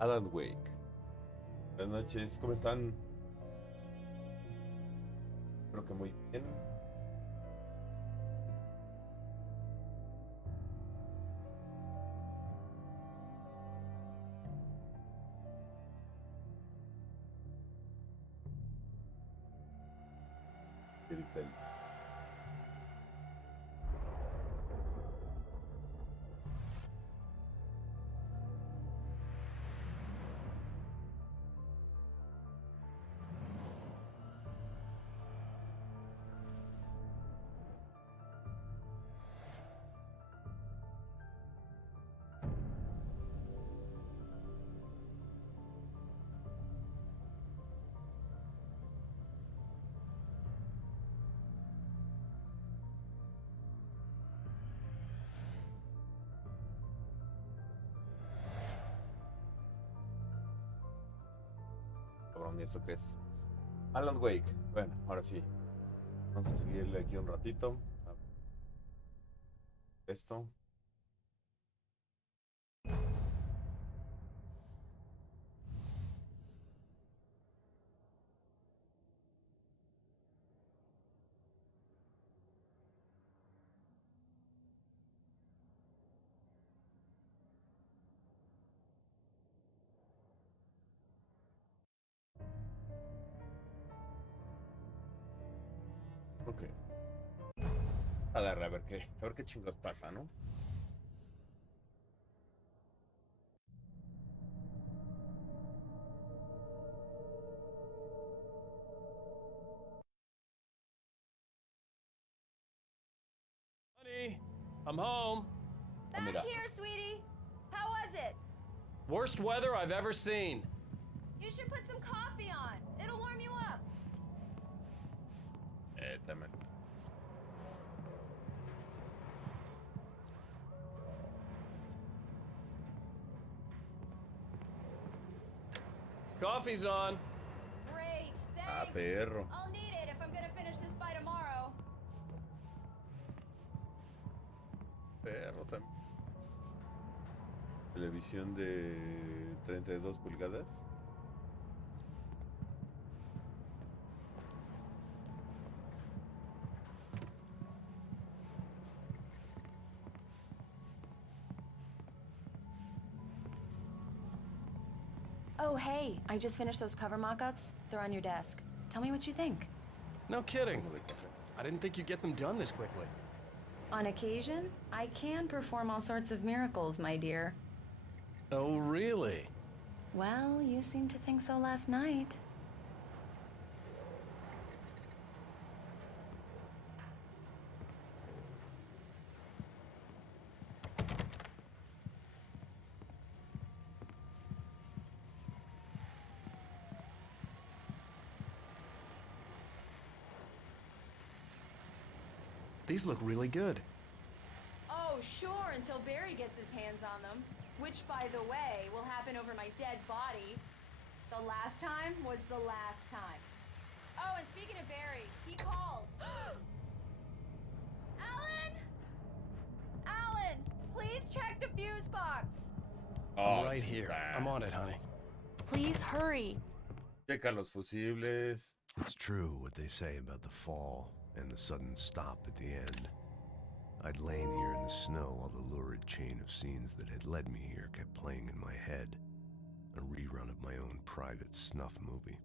Alan Wake. Buenas noches, ¿cómo están? Espero que muy bien. Ahorita cabrón, ¿y eso qué es? Alan Wake. Bueno, ahora sí. Vamos a seguirle aquí un ratito. A ver, esto. Ok. A darle a ver qué chingos pasa, ¿no? Honey, I'm home. Ah, Back mira. here, sweetie. How was it? Worst weather I've ever seen. You should put some coffee on. It'll warm you up. También. Coffee's on. Great, Ah, thanks. perro. I'll need it if I'm gonna finish this by tomorrow. Perro también. Televisión de 32 pulgadas. Oh, hey, I just finished those cover mock-ups. They're on your desk. Tell me what you think. No kidding. Como de café. I didn't think you'd get them done this quickly. On occasion, I can perform all sorts of miracles, my dear. Oh, really? Well, you seemed to think so last night. These look really good. Oh, sure, until Barry gets his hands on them. Which, by the way, will happen over my dead body. The last time was the last time. Oh, and speaking of Barry, he called. Alan! Alan, please check the fuse box. I'm Oh, right here. chingada. I'm on it, honey. Please hurry. Checa los fusibles. It's true what they say about the fall and the sudden stop at the end. I'd lain here in the snow while the lurid chain of scenes that had led me here kept playing in my head. A rerun of my own private snuff movie.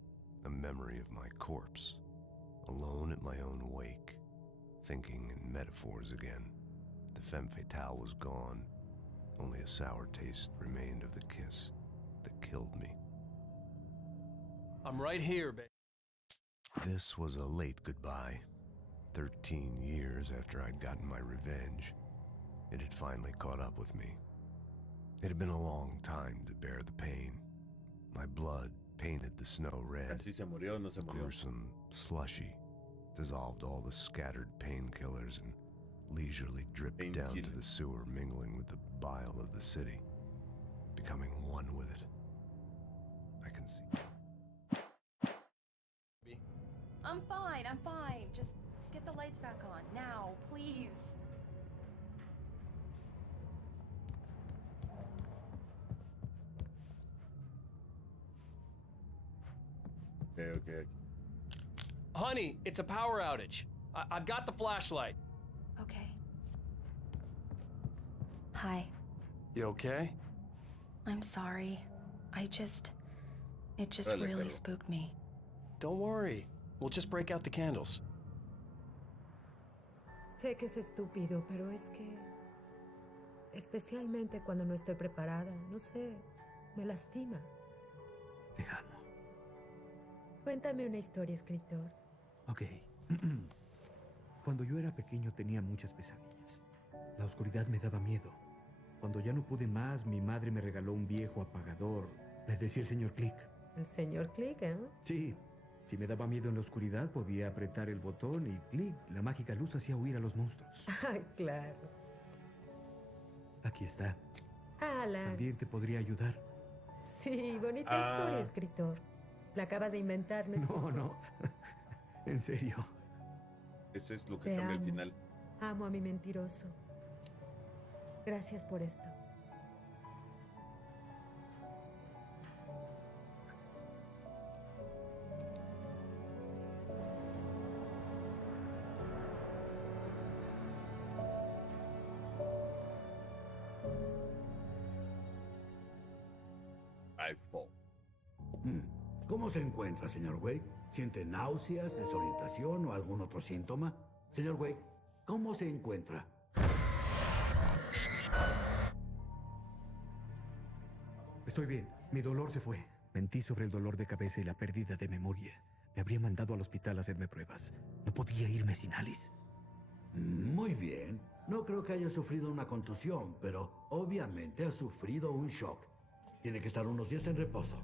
A memory of my corpse. Alone at my own wake. Thinking in metaphors again. The femme fatale was gone. Only a sour taste remained of the kiss that killed me. I'm right here, babe. This was a late goodbye. 13 years after I'd gotten my revenge, it had finally caught up with me. It had been a long time to bear the pain. My blood painted the snow red, Así se murió, no se murió. gruesome, slushy, dissolved all the scattered painkillers and leisurely dripped down to Painkiller. the sewer, mingling with the bile of the city, becoming one with it. I can see. I'm fine, I'm fine. Just get the lights back on. Now, please. Ok. Honey, it's a power outage. I've got the flashlight. Okay. Hi. You okay? I'm sorry. It just Dale, really perro. spooked me. Don't worry. We'll just break out the candles. Sé que es estúpido, pero es que... Especialmente cuando no estoy preparada, no sé, me lastima. Te amo. Cuéntame una historia, escritor. Ok. Cuando yo era pequeño tenía muchas pesadillas. La oscuridad me daba miedo. Cuando ya no pude más, mi madre me regaló un viejo apagador. Les decía el señor Click. El señor Click, ¿eh? Sí. Si me daba miedo en la oscuridad, podía apretar el botón y clic, la mágica luz hacía huir a los monstruos. Ay, claro. Aquí está. Alan. También te podría ayudar. Sí, bonita historia, escritor. La acabas de inventar, ¿no es cierto? No. En serio. Ese es lo que Te cambia el amo. final. Amo a mi mentiroso. Gracias por esto. iPhone. ¿Cómo se encuentra, señor Wake? ¿Siente náuseas, desorientación o algún otro síntoma? Señor Wake, ¿cómo se encuentra? Estoy bien. Mi dolor se fue. Mentí sobre el dolor de cabeza y la pérdida de memoria. Me habría mandado al hospital a hacerme pruebas. No podía irme sin Alice. Muy bien. No creo que haya sufrido una contusión, pero obviamente ha sufrido un shock. Tiene que estar unos días en reposo.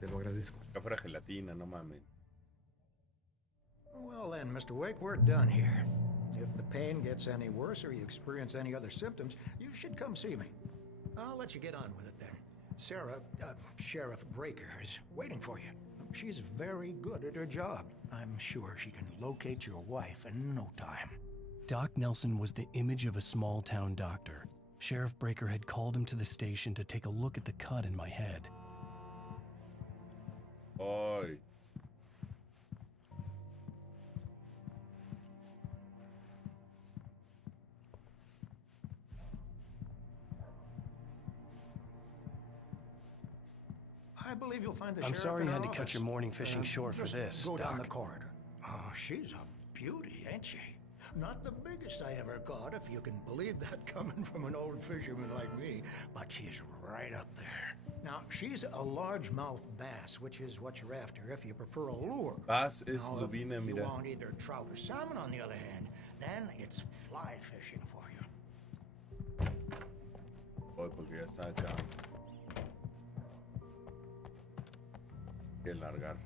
Te lo agradezco. Acá fuera gelatina, no mames. Well then, Mr. Wake, we're done here. If the pain gets any worse or you experience any other symptoms, you should come see me. I'll let you get on with it then. Sarah, Sheriff Breaker, is waiting for you. She's very good at her job. I'm sure she can locate your wife in no time. Doc Nelson was the image of a small-town doctor. Sheriff Breaker had called him to the station to take a look at the cut in my head. Ay. I believe you'll find the I'm sheriff sorry in you her had to cut office. your morning fishing short for Just this, go down Doc. the corridor. Oh, she's a beauty, ain't she? Not the biggest I ever caught, if you can believe that coming from an old fisherman like me, but she's right up there. Now, she's a largemouth bass, which is what you're after if you prefer a lure. Bass es Now, lubina, if you mira. want either trout or salmon, on the other hand, then it's fly fishing for you. Ay, porque ya está acá. Que largar.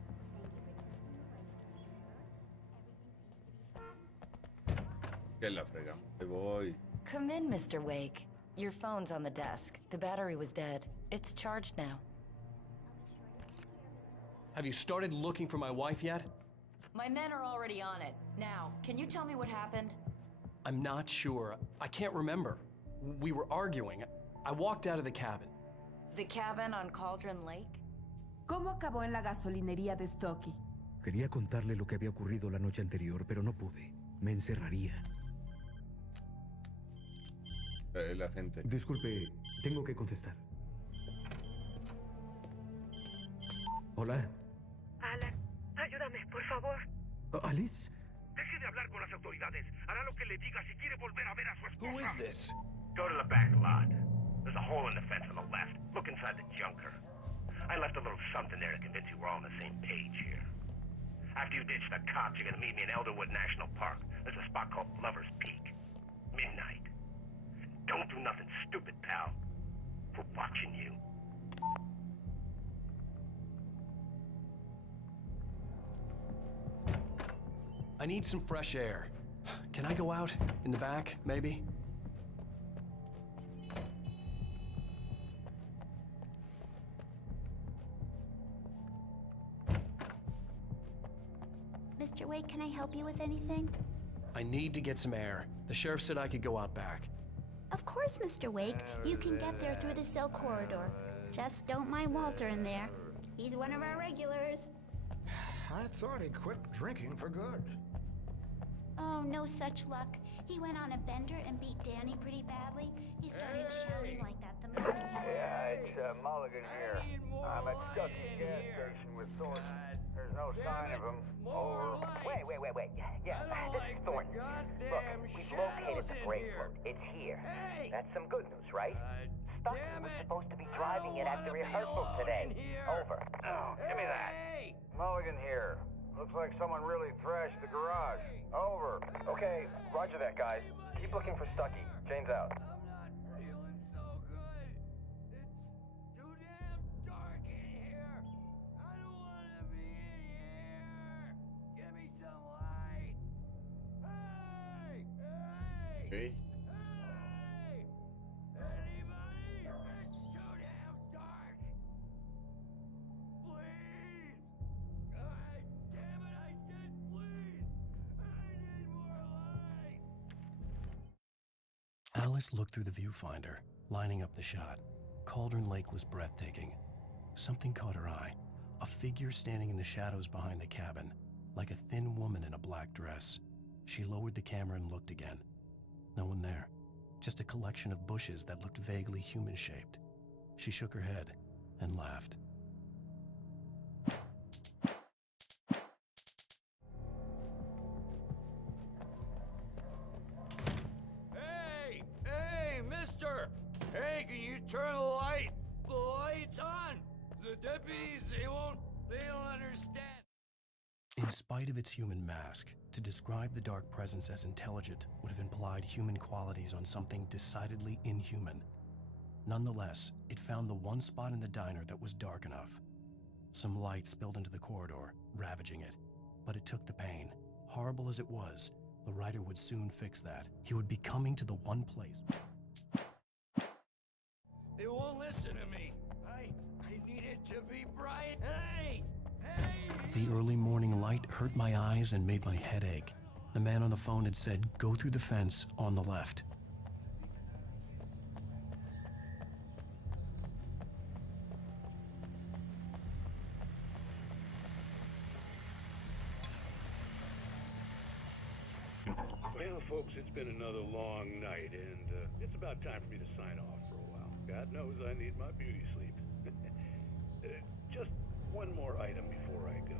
Que la fregamos. Ahí voy. Come in, Mr. Wake. Your phone's on the desk. The battery was dead. It's charged now. Have you started looking for my wife yet? My men are already on it. Now, can you tell me what happened? I'm not sure. I can't remember. We were arguing. I walked out of the cabin. The cabin on Cauldron Lake? ¿Cómo acabó en la gasolinería de Stocky? Quería contarle lo que había ocurrido la noche anterior, pero no pude. Me encerraría. La gente. Disculpe, tengo que contestar. Hola. Alan, ayúdame, por favor. ¿Alice? Deje de hablar con las autoridades. Hará lo que le diga si quiere volver a ver a su esposa. Who is this? Go to the back lot. There's a hole in the fence on the left. Look inside the junker. I left a little something there to convince you we're all on the same page here. After you ditch the cops, you're gonna meet me in Elderwood National Park. There's a spot called Lover's Peak. Midnight. Don't do nothing stupid, pal. We're watching you. I need some fresh air. Can I go out? In the back, maybe? Mr. Wake, can I help you with anything? I need to get some air. The sheriff said I could go out back. Of course, Mr. Wake. You can get there through the cell corridor. Just don't mind Walter in there. He's one of our regulars. I thought he quit drinking for good. Oh, no such luck. He went on a bender and beat Danny pretty badly. He started shouting like that the moment he woke up. It's Mulligan here. I'm at Stucky's gas station with Thornton. There's no sign of him. Over. Wait. Yeah, this is Thornton. Look, we've located the brake float. It's here. That's some good news, right? Stucky was supposed to be driving it at the rehearsal today. Over. Oh, give me that. Mulligan here. Looks like someone really thrashed the garage. Over. Okay, roger that, guys. Keep looking for Stucky. Jane's out. I'm not feeling so good. It's too damn dark in here. I don't want to be in here. Give me some light. Hey! Okay. Hey! Anybody? It's too damn dark. Please! God damn it, I said please! I need more light! Alice looked through the viewfinder, lining up the shot. Cauldron Lake was breathtaking. Something caught her eye. A figure standing in the shadows behind the cabin, like a thin woman in a black dress. She lowered the camera and looked again. No one there. Just a collection of bushes that looked vaguely human-shaped. She shook her head and laughed. Hey, mister! Hey, can you turn the light? The light's on! The deputies, they don't understand. In spite of its human mask, to describe the dark presence as intelligent would have implied human qualities on something decidedly inhuman. Nonetheless, it found the one spot in the diner that was dark enough. Some light spilled into the corridor, ravaging it. But it took the pain. Horrible as it was, the writer would soon fix that. He would be coming to the one place. They won't listen to me. I need it to be bright. Hey! The early morning light hurt my eyes and made my head ache. The man on the phone had said, "Go through the fence on the left." Well, folks, it's been another long night, and it's about time for me to sign off for a while. God knows I need my beauty sleep. Just one more item before I go.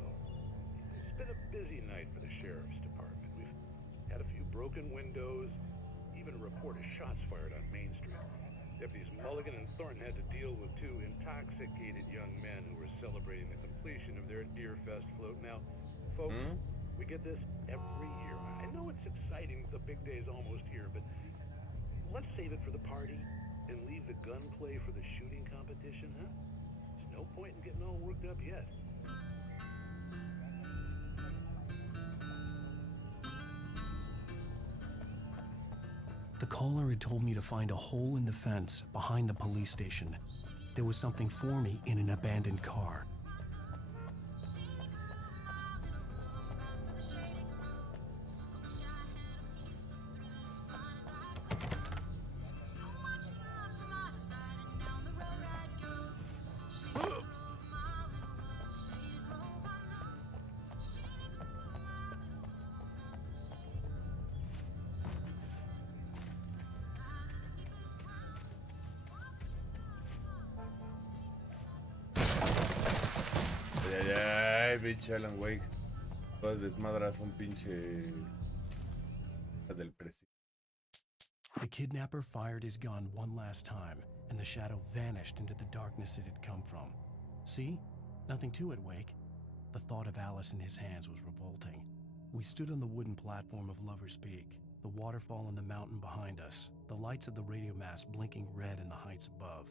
It's been a busy night for the sheriff's department. We've had a few broken windows, even a report of shots fired on Main Street. Deputies Mulligan and Thornton had to deal with two intoxicated young men who were celebrating the completion of their Deer Fest float. Now, folks, we get this every year. I know it's exciting, the big day's almost here, but let's save it for the party and leave the gunplay for the shooting competition, huh? There's no point in getting all worked up yet. The caller had told me to find a hole in the fence behind the police station. There was something for me in an abandoned car. Pinche Alan Wake. Todas desmadras un pinche del precio. The kidnapper fired his gun one last time, and the shadow vanished into the darkness it had come from. See? Nothing to it, Wake. The thought of Alice in his hands was revolting. We stood on the wooden platform of Lover's Peak, the waterfall on the mountain behind us, the lights of the radio mast blinking red in the heights above.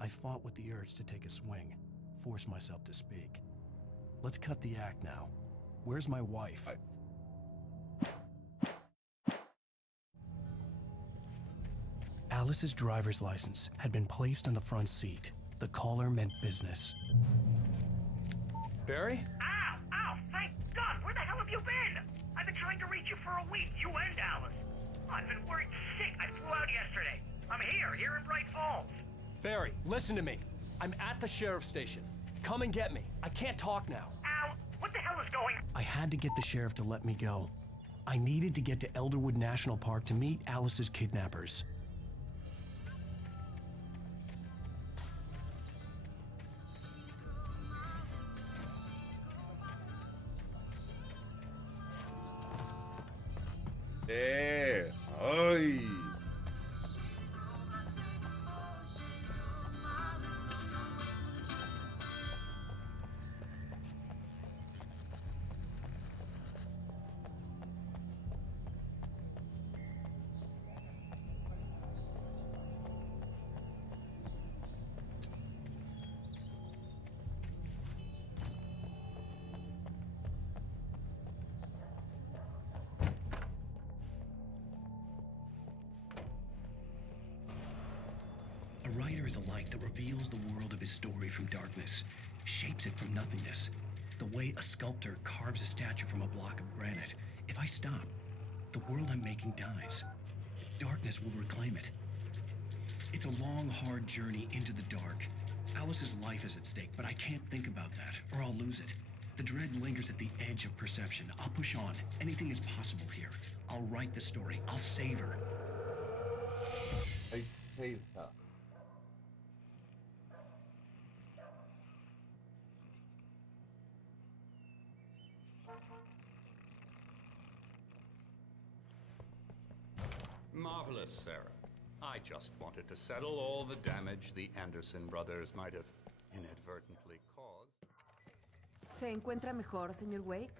I fought with the urge to take a swing, force myself to speak. Let's cut the act now. Where's my wife? Alice's driver's license had been placed on the front seat. The caller meant business. Barry? Ow! Thank God! Where the hell have you been? I've been trying to reach you for a week, you and Alice. I've been worried sick. I flew out yesterday. I'm here in Bright Falls. Barry, listen to me. I'm at the sheriff's station. Come and get me. I can't talk now. Al, What the hell is going on? I had to get the sheriff to let me go. I needed to get to Elderwood National Park to meet Alice's kidnappers. Ay. A writer is a light that reveals the world of his story from darkness, shapes it from nothingness. The way a sculptor carves a statue from a block of granite. If I stop, the world I'm making dies. Darkness will reclaim it. It's a long, hard journey into the dark. Alice's life is at stake, but I can't think about that, or I'll lose it. The dread lingers at the edge of perception. I'll push on. Anything is possible here. I'll write the story. I'll save her. I saved her. Marvelous, Sarah. I just wanted to settle all the damage the Anderson brothers might have inadvertently caused. ¿Se encuentra mejor, señor Wake?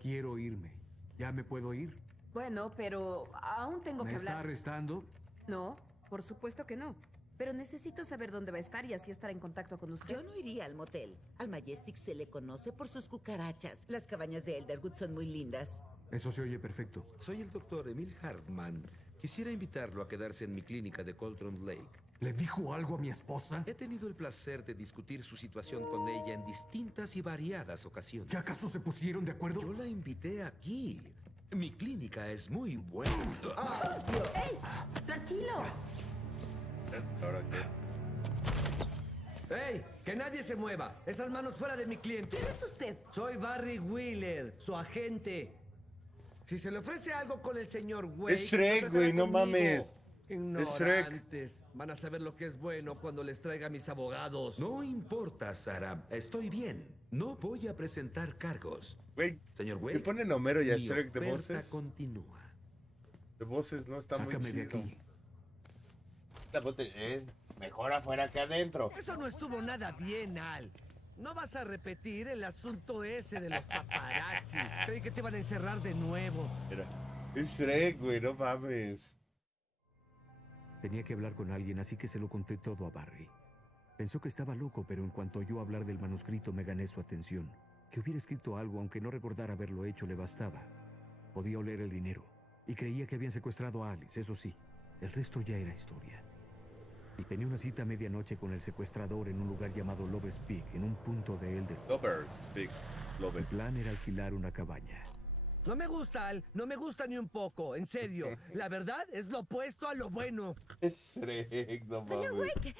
Quiero irme. ¿Ya me puedo ir? Bueno, pero aún tengo ¿Me que está hablar. arrestando? No, por supuesto que no. Pero necesito saber dónde va a estar y así estar en contacto con usted. Yo no iría al motel. Al Majestic se le conoce por sus cucarachas. Las cabañas de Elderwood son muy lindas. Eso se oye perfecto. Soy el doctor Emil Hartman. Quisiera invitarlo a quedarse en mi clínica de Coltron Lake. ¿Le dijo algo a mi esposa? He tenido el placer de discutir su situación con ella en distintas y variadas ocasiones. ¿Qué acaso se pusieron de acuerdo? Yo la invité aquí. Mi clínica es muy buena. ¡Ey! ¡Tranquilo! ¿Ahora qué? ¡Ey! ¡Que nadie se mueva! ¡Esas manos fuera de mi cliente! ¿Quién es usted? Soy Barry Wheeler, su agente. Si se le ofrece algo con el señor Wake... Es Shrek, güey, no mames. Ignorantes. Es Shrek. Van a saber lo que es bueno cuando les traiga a mis abogados. No importa, Sara. Estoy bien. No voy a presentar cargos. Güey, señor Wake. ¿le ponen Homero y a mi Shrek de oferta voces? continúa. De voces no está Sácame muy de chido. aquí. Es mejor afuera que adentro. Eso no estuvo nada bien, Al. No vas a repetir el asunto ese de los paparazzi. Creí que te iban a encerrar de nuevo. Mira, es Shrek, güey, no mames. Tenía que hablar con alguien, así que se lo conté todo a Barry. Pensó que estaba loco, pero en cuanto oyó hablar del manuscrito me gané su atención. Que hubiera escrito algo, aunque no recordara haberlo hecho, le bastaba. Podía oler el dinero. Y creía que habían secuestrado a Alice, eso sí. El resto ya era historia. Y tenía una cita a medianoche con el secuestrador en un lugar llamado Love's Peak, en un punto de Elderwood. Lover's Peak. El plan era alquilar una cabaña. No me gusta, Al. No me gusta ni un poco. En serio. La verdad es lo opuesto a lo bueno. Shrek, no mames. Señor Wake,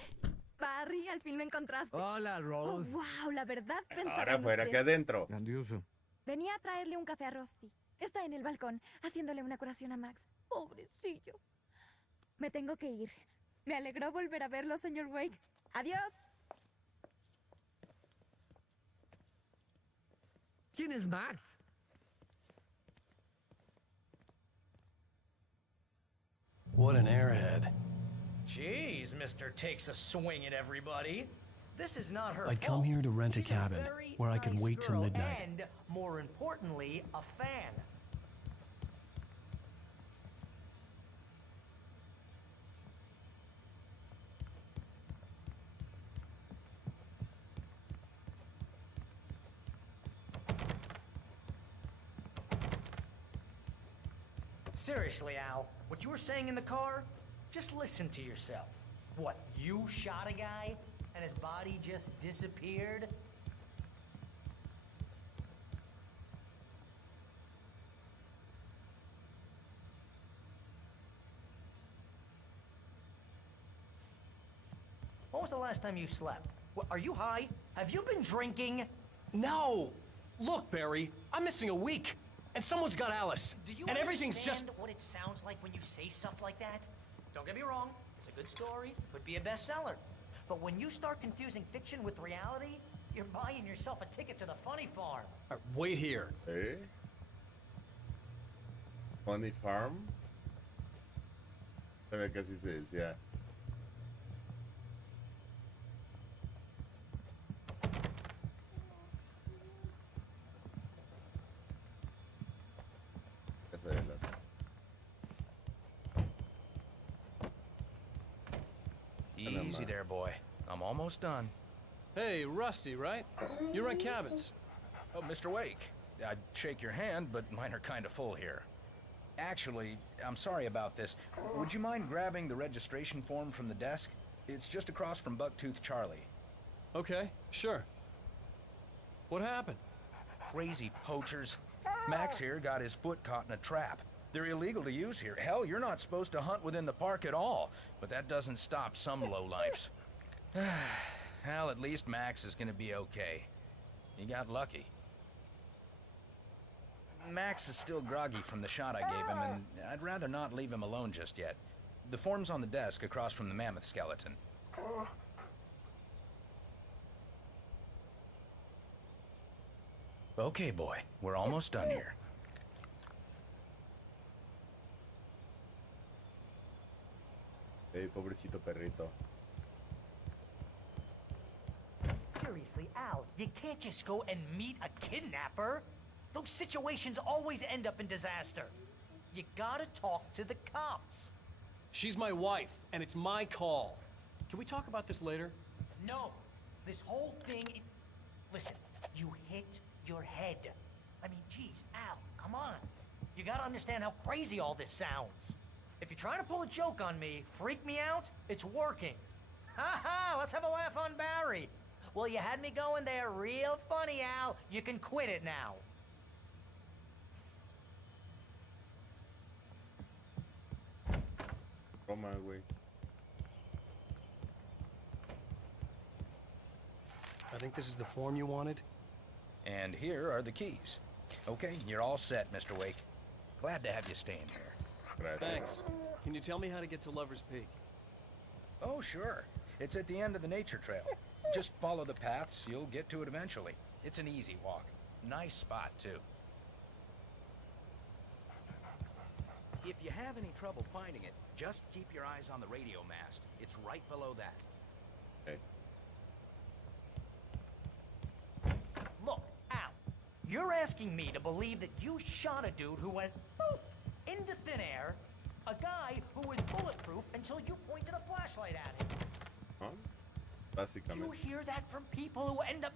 Barry, al fin me encontraste. Hola, Rose. Oh, wow, la verdad pensaba Ahora en fuera usted. que adentro. Grandioso. Venía a traerle un café a Rusty. Está en el balcón, haciéndole una curación a Max. Pobrecillo. Me tengo que ir. Me alegró volver a verlo, señor Wake. Adiós. ¿Quién es Max? What an airhead. Jeez, Mr. Takes a swing at everybody. This is not her I'd fault. come here to rent a She's cabin very where I could nice wait till girl midnight. And, more importantly, a fan. Seriously, Al, what you were saying in the car? Just listen to yourself. What, you shot a guy and his body just disappeared? When was the last time you slept? What, are you high? Have you been drinking? No. Look, Barry, I'm missing a week, and someone's got Alice, Do you and everything's just... understand what it sounds like when you say stuff like that? Don't get me wrong, it's a good story, could be a bestseller. But when you start confusing fiction with reality, you're buying yourself a ticket to the funny farm. Wait here. ¿Eh? Funny Farm. Se ve que así se decía. Casa de la... Easy there, boy. I'm almost done. Hey, Rusty, right? You rent cabins. Oh, Mr. Wake. I'd shake your hand, but mine are kind of full here. Actually, I'm sorry about this. Would you mind grabbing the registration form from the desk? It's just across from Bucktooth Charlie. Okay, sure. What happened? Crazy poachers. Max here got his foot caught in a trap. They're illegal to use here. Hell, you're not supposed to hunt within the park at all. But that doesn't stop some lowlifes. Well, at least Max is gonna be okay. He got lucky. Max is still groggy from the shot I gave him, and I'd rather not leave him alone just yet. The form's on the desk across from the mammoth skeleton. Okay, boy. We're almost done here. Hey, pobrecito perrito. Seriously, Al, you can't just go and meet a kidnapper. Those situations always end up in disaster. You gotta talk to the cops. She's my wife, and it's my call. Can we talk about this later? No, this whole thing is... Listen, you hit your head. I mean, geez, Al, come on. You gotta understand how crazy all this sounds. If you're trying to pull a joke on me, freak me out, it's working. Ha ha, let's have a laugh on Barry. Well, you had me going there real funny, Al. You can quit it now. Toma, güey. I think this is the form you wanted. And here are the keys. Okay, you're all set, Mr. Wake. Glad to have you staying here. Thanks. Can you tell me how to get to Lover's Peak? Oh, sure. It's at the end of the nature trail. Just follow the paths, you'll get to it eventually. It's an easy walk. Nice spot, too. If you have any trouble finding it, just keep your eyes on the radio mast. It's right below that. Okay. Look, Al, you're asking me to believe that you shot a dude who went poof into thin air, a guy who was bulletproof until you pointed a flashlight at him. Huh? Básicamente. You hear that from people who end up...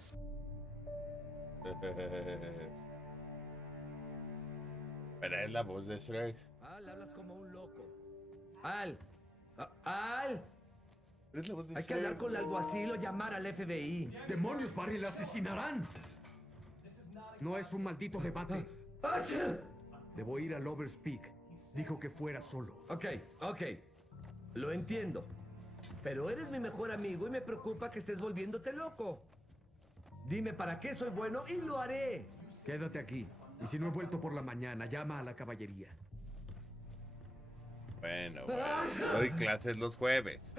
Pero es la voz de Shrek. Al, hablas como un loco. Al. Al. Es la voz de Hay que hablar con el alguacil o llamar al FBI. ¡Demonios, Barry! ¡La asesinarán! No es un maldito debate. Debo ir a Lover's Peak. Dijo que fuera solo. Ok. Lo entiendo. Pero eres mi mejor amigo y me preocupa que estés volviéndote loco. Dime para qué soy bueno y lo haré. Quédate aquí. Y si no he vuelto por la mañana, llama a la caballería. Bueno, doy clases los jueves.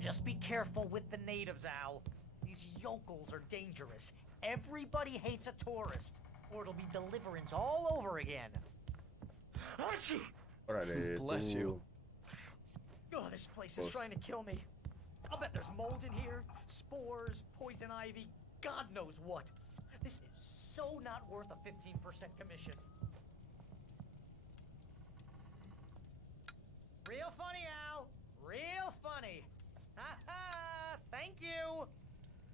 Just be careful with the natives, Al. These yokels are dangerous. Everybody hates a tourist, or it'll be deliverance all over again. Órale, Bless you. Oh, this place is trying to kill me. I'll bet there's mold in here, spores, poison ivy, God knows what. This is so not worth a 15% commission. Real funny, Al. Real funny. Ha ha! Thank you.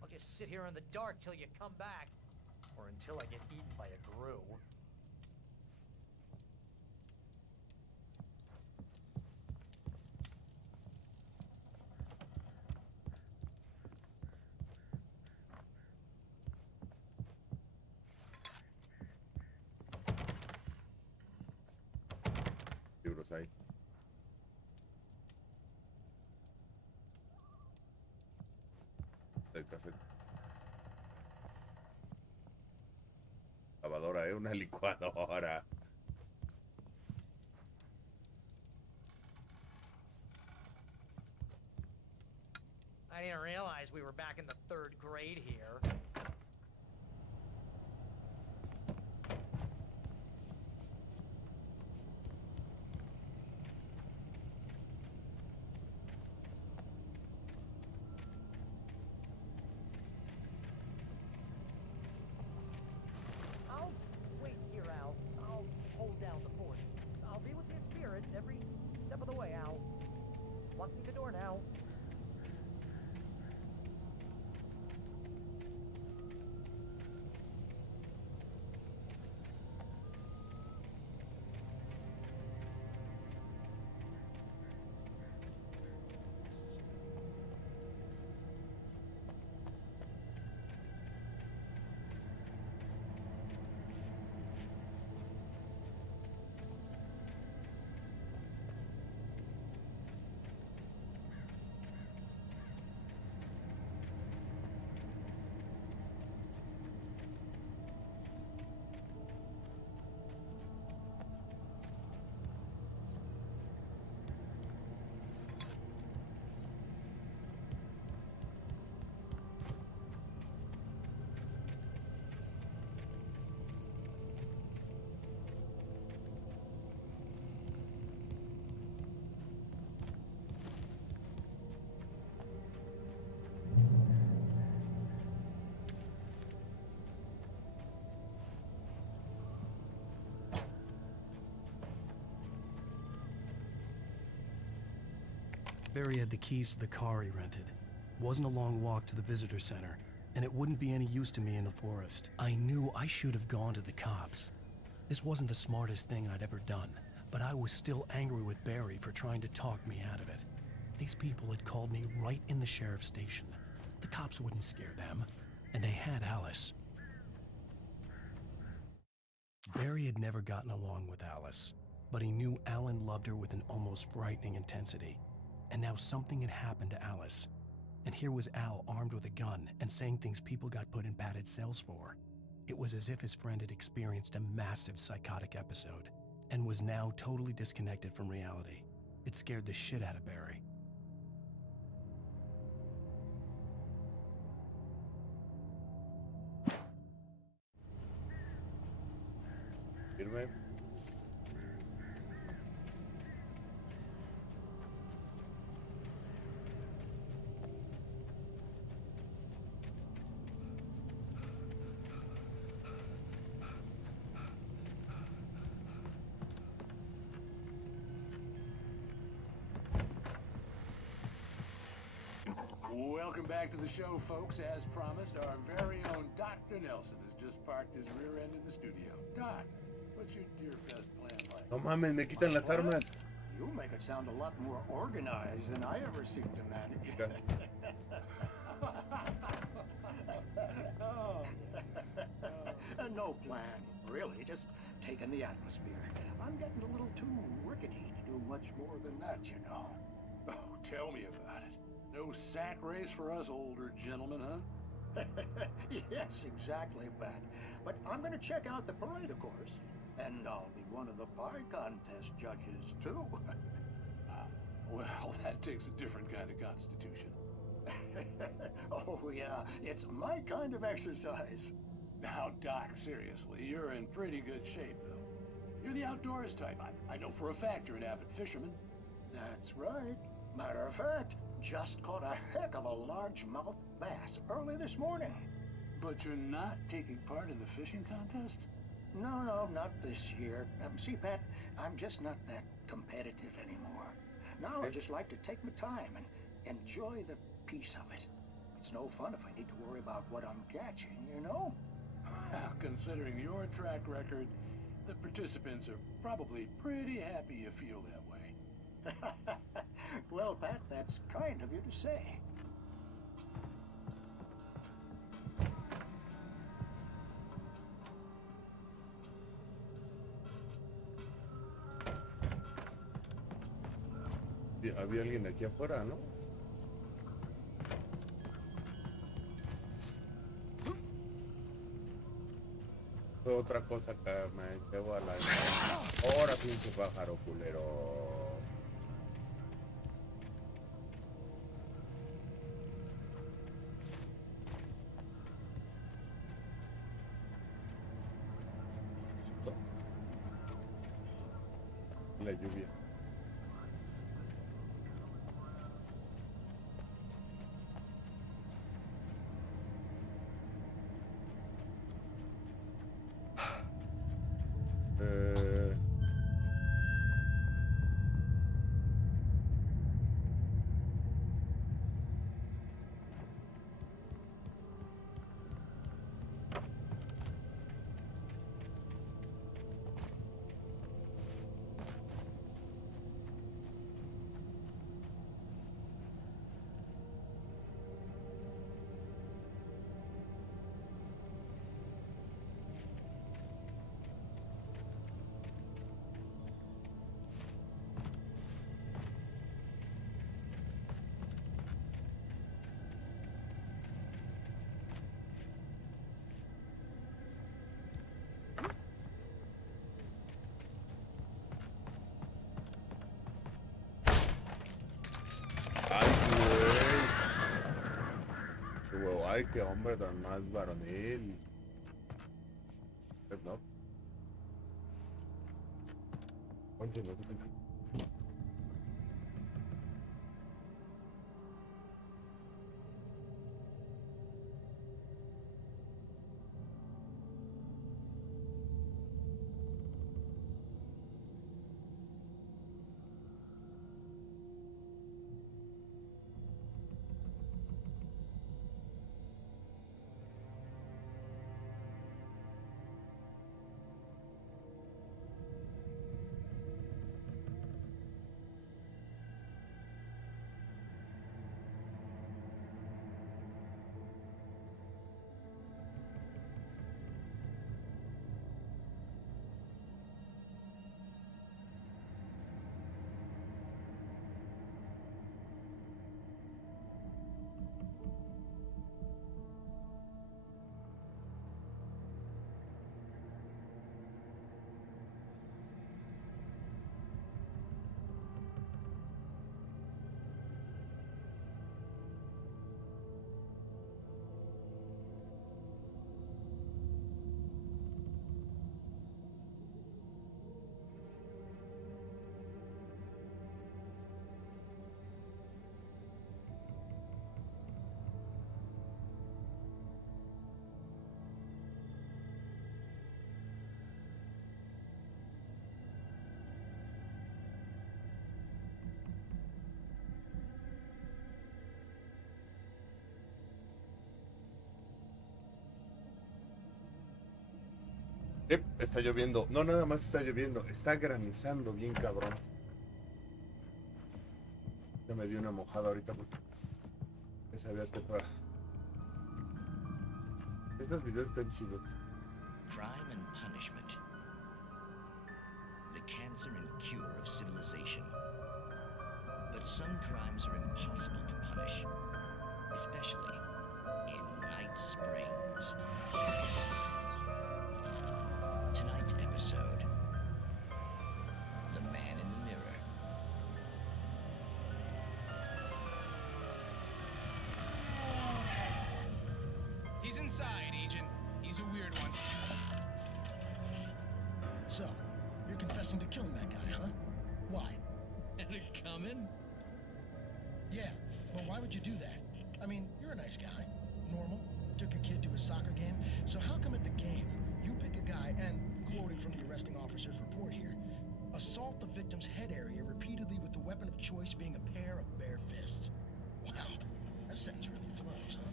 I'll just sit here in the dark till you come back. Or until I get eaten by a grue. Libros hay. El café. licuadora, una licuadora. I didn't realize we were back in the 3rd grade here. I'll wait here, Al. I'll hold down the fort. I'll be with you in spirit every step of the way, Al. Locking the door now. Barry had the keys to the car he rented. Wasn't a long walk to the visitor center, and it wouldn't be any use to me in the forest. I knew I should have gone to the cops. This wasn't the smartest thing I'd ever done, but I was still angry with Barry for trying to talk me out of it. These people had called me right in the sheriff's station. The cops wouldn't scare them, and they had Alice. Barry had never gotten along with Alice, but he knew Alan loved her with an almost frightening intensity. And now something had happened to Alice. And here was Al armed with a gun and saying things people got put in padded cells for. It was as if his friend had experienced a massive psychotic episode and was now totally disconnected from reality. It scared the shit out of Barry. Firme. Welcome back to the show, folks. As promised, our very own Dr. Nelson has just parked his rear end in the studio. Doc, what's your Deer Fest plan like? No mames, me quitan las armas. You make it sound a lot more organized than I ever seem to manage. No plan, really. Just taking the atmosphere. I'm getting a little too rickety to do much more than that, you know. Oh, tell me about it. No sack race for us older gentlemen, huh? Yes, exactly, Pat. But I'm going to check out the parade, of course. And I'll be one of the pie contest judges, too. Well, that takes a different kind of constitution. Oh, yeah. It's my kind of exercise. Now, Doc, seriously, you're in pretty good shape, though. You're the outdoors type. I know for a fact you're an avid fisherman. That's right. Matter of fact, just caught a heck of a largemouth bass early this morning. But you're not taking part in the fishing contest? No, not this year. See, Pat, I'm just not that competitive anymore. Now I just like to take my time and enjoy the peace of it. It's no fun if I need to worry about what I'm catching, you know? Well, considering your track record, the participants are probably pretty happy you feel that way. Well, Pat, that's kind of you to say. Había alguien aquí afuera, ¿no? hizo otra cosa que me llevó a la... Ahora pinche pájaro culero. La lluvia. Ay, qué hombre tan más varonil. ¿No? Continúa. Está lloviendo. No, nada más está lloviendo. Está granizando bien cabrón. Ya me dio una mojada ahorita porque sabía que para... Estos videos están chidos. Crime and punishment. The cancer and cure of civilization. But some crimes are impossible to punish, especially in Night Springs. Tonight's episode, The Man in the Mirror. He's inside, Agent. He's a weird one. So, you're confessing to killing that guy, huh? Why? And it's coming? Yeah, but why would you do that? I mean, you're a nice guy. Normal. Took a kid to a soccer game. So how come at the game, you pick a guy and, quoting from the arresting officer's report here, assault the victim's head area repeatedly with the weapon of choice being a pair of bare fists? Wow, that sentence really flows, huh?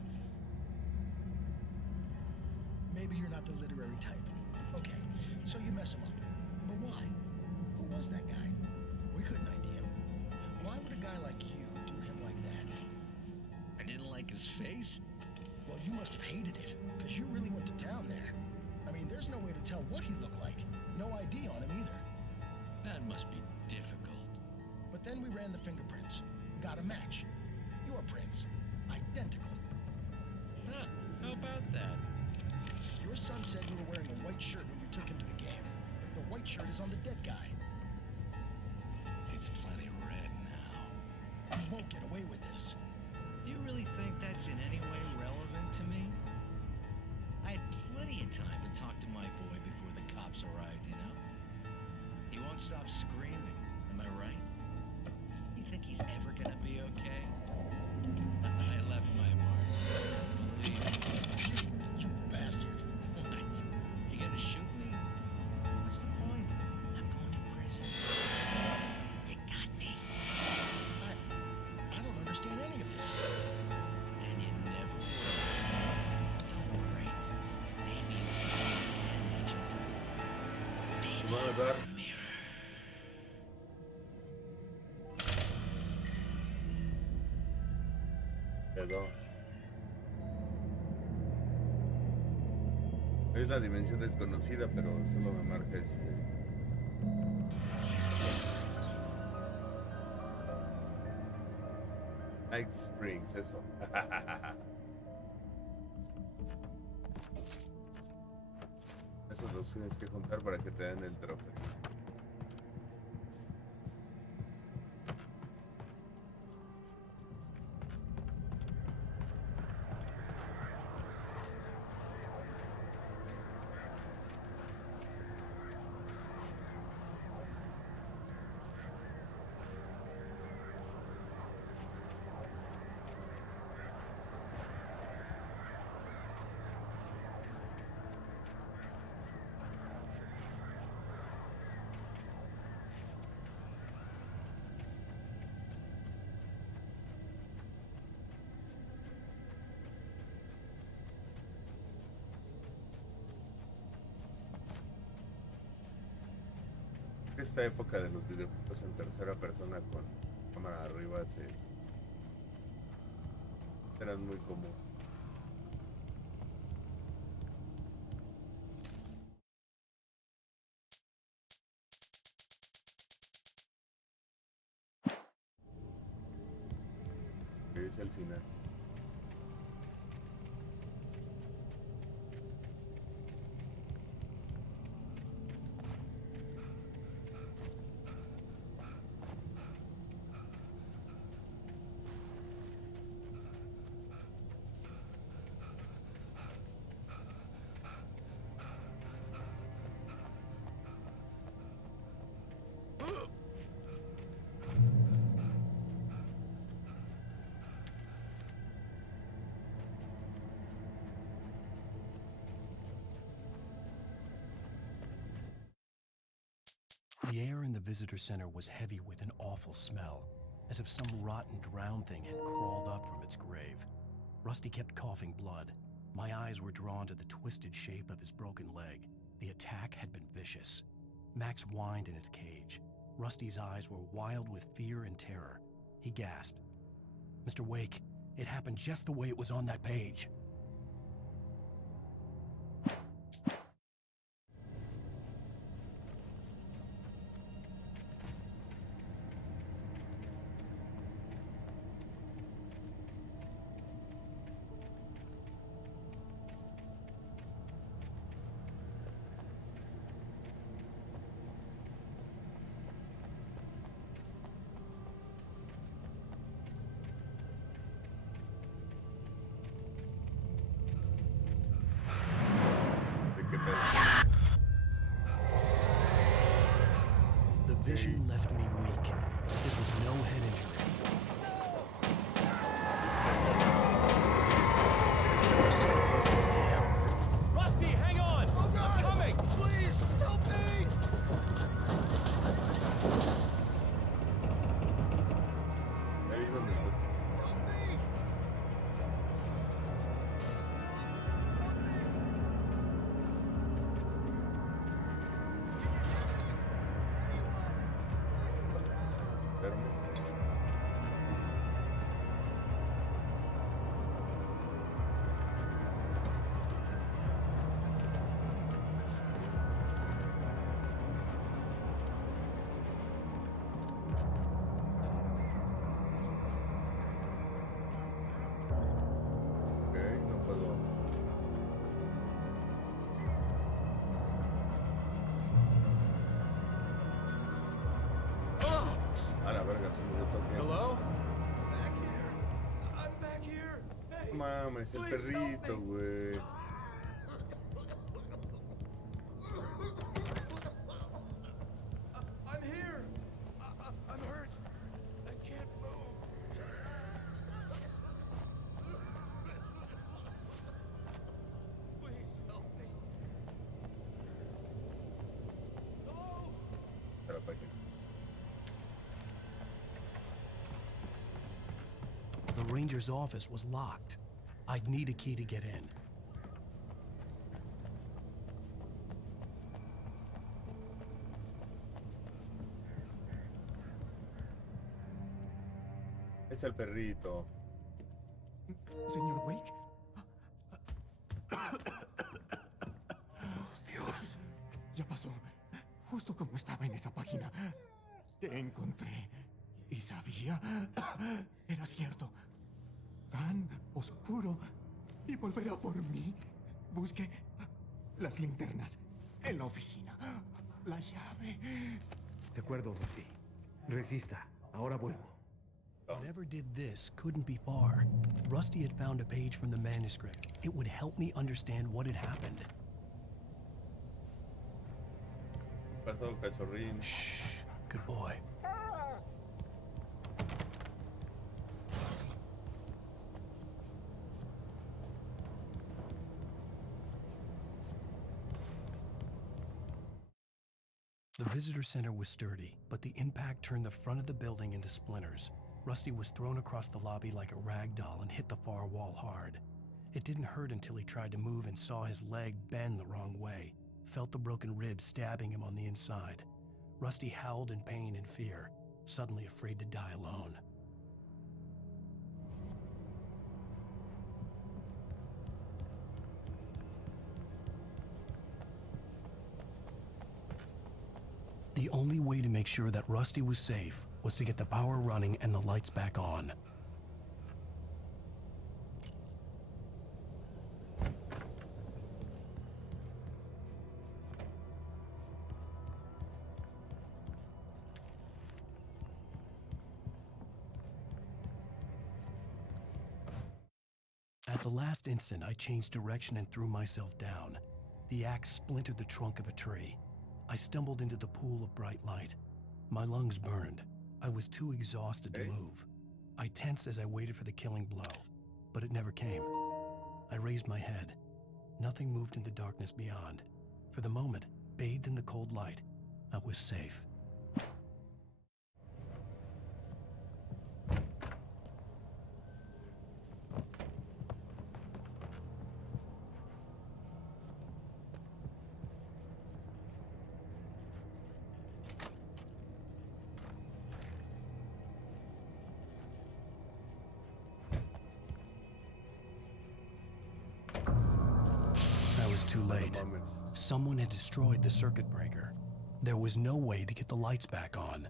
Maybe you're not the literary type. Okay, so you mess him up. But why? Who was that guy? We couldn't ID him. Why would a guy like you do him like that? I didn't like his face? Well, you must have hated it, because you really went to town there. I mean, there's no way to tell what he looked like. No ID on him either. That must be difficult. But then we ran the fingerprints. Got a match. Your prints. Identical. Huh, how about that? Your son said you were wearing a white white shirt when you took him to the game. The white shirt is on the dead guy. It's plenty red now. You won't get away with this. Do you really think that's in any way relevant to me? I had plenty of time to talk to my boy before the cops arrived, you know? He won't stop screaming, am I right? You think he's ever gonna be okay? I left my mark. Believe me. You bastard. What? You gonna shoot me? What's the point? I'm going to prison. You got me. I don't understand any of this. And you never will. Don't worry. Maybe you'll see me again, Agent. Me van a dar. Quedó. Es la dimensión desconocida, pero solo me marca Night Springs, eso. Eso los tienes que juntar para que te den el trofeo. Esta época de los videojuegos en tercera persona con cámara arriba eran muy comunes. Es el final. The air in the visitor center was heavy with an awful smell, as if some rotten drowned thing had crawled up from its grave. Rusty kept coughing blood. My eyes were drawn to the twisted shape of his broken leg. The attack had been vicious. Max whined in his cage. Rusty's eyes were wild with fear and terror. He gasped. "Mr. Wake, it happened just the way it was on that page." The vision left me weak. This was no head injury. Damn. Rusty, hang on! Oh God! I'm coming! Please, help me! toque. Hello? No mames, el perrito, güey. I'm here. I'm hurt. I can't move. Please help me. Hello? Pero para qué. The ranger's office was locked. I'd need a key to get in. Es el perrito. Señor Wake. Oh, Dios. Ya pasó. Justo como estaba en esa página. Te encontré. Y sabía. Era cierto. Tan oscuro. Y volverá por mí. Busque las linternas en la oficina. La llave. De acuerdo, Rusty. Resista. Ahora vuelvo. Whatever did this couldn't be far. Rusty had found a page from the manuscript. It would help me understand what had happened. Pasó, cachorrín. Shh. Good boy. The visitor center was sturdy, but the impact turned the front of the building into splinters. Rusty was thrown across the lobby like a rag doll and hit the far wall hard. It didn't hurt until he tried to move and saw his leg bend the wrong way, felt the broken ribs stabbing him on the inside. Rusty howled in pain and fear, suddenly afraid to die alone. The only way to make sure that Rusty was safe was to get the power running and the lights back on. At the last instant, I changed direction and threw myself down. The axe splintered the trunk of a tree. I stumbled into the pool of bright light. My lungs burned. I was too exhausted to move. I tensed as I waited for the killing blow, but it never came. I raised my head. Nothing moved in the darkness beyond. For the moment, bathed in the cold light, I was safe. Too late. Someone had destroyed the circuit breaker. There was no way to get the lights back on.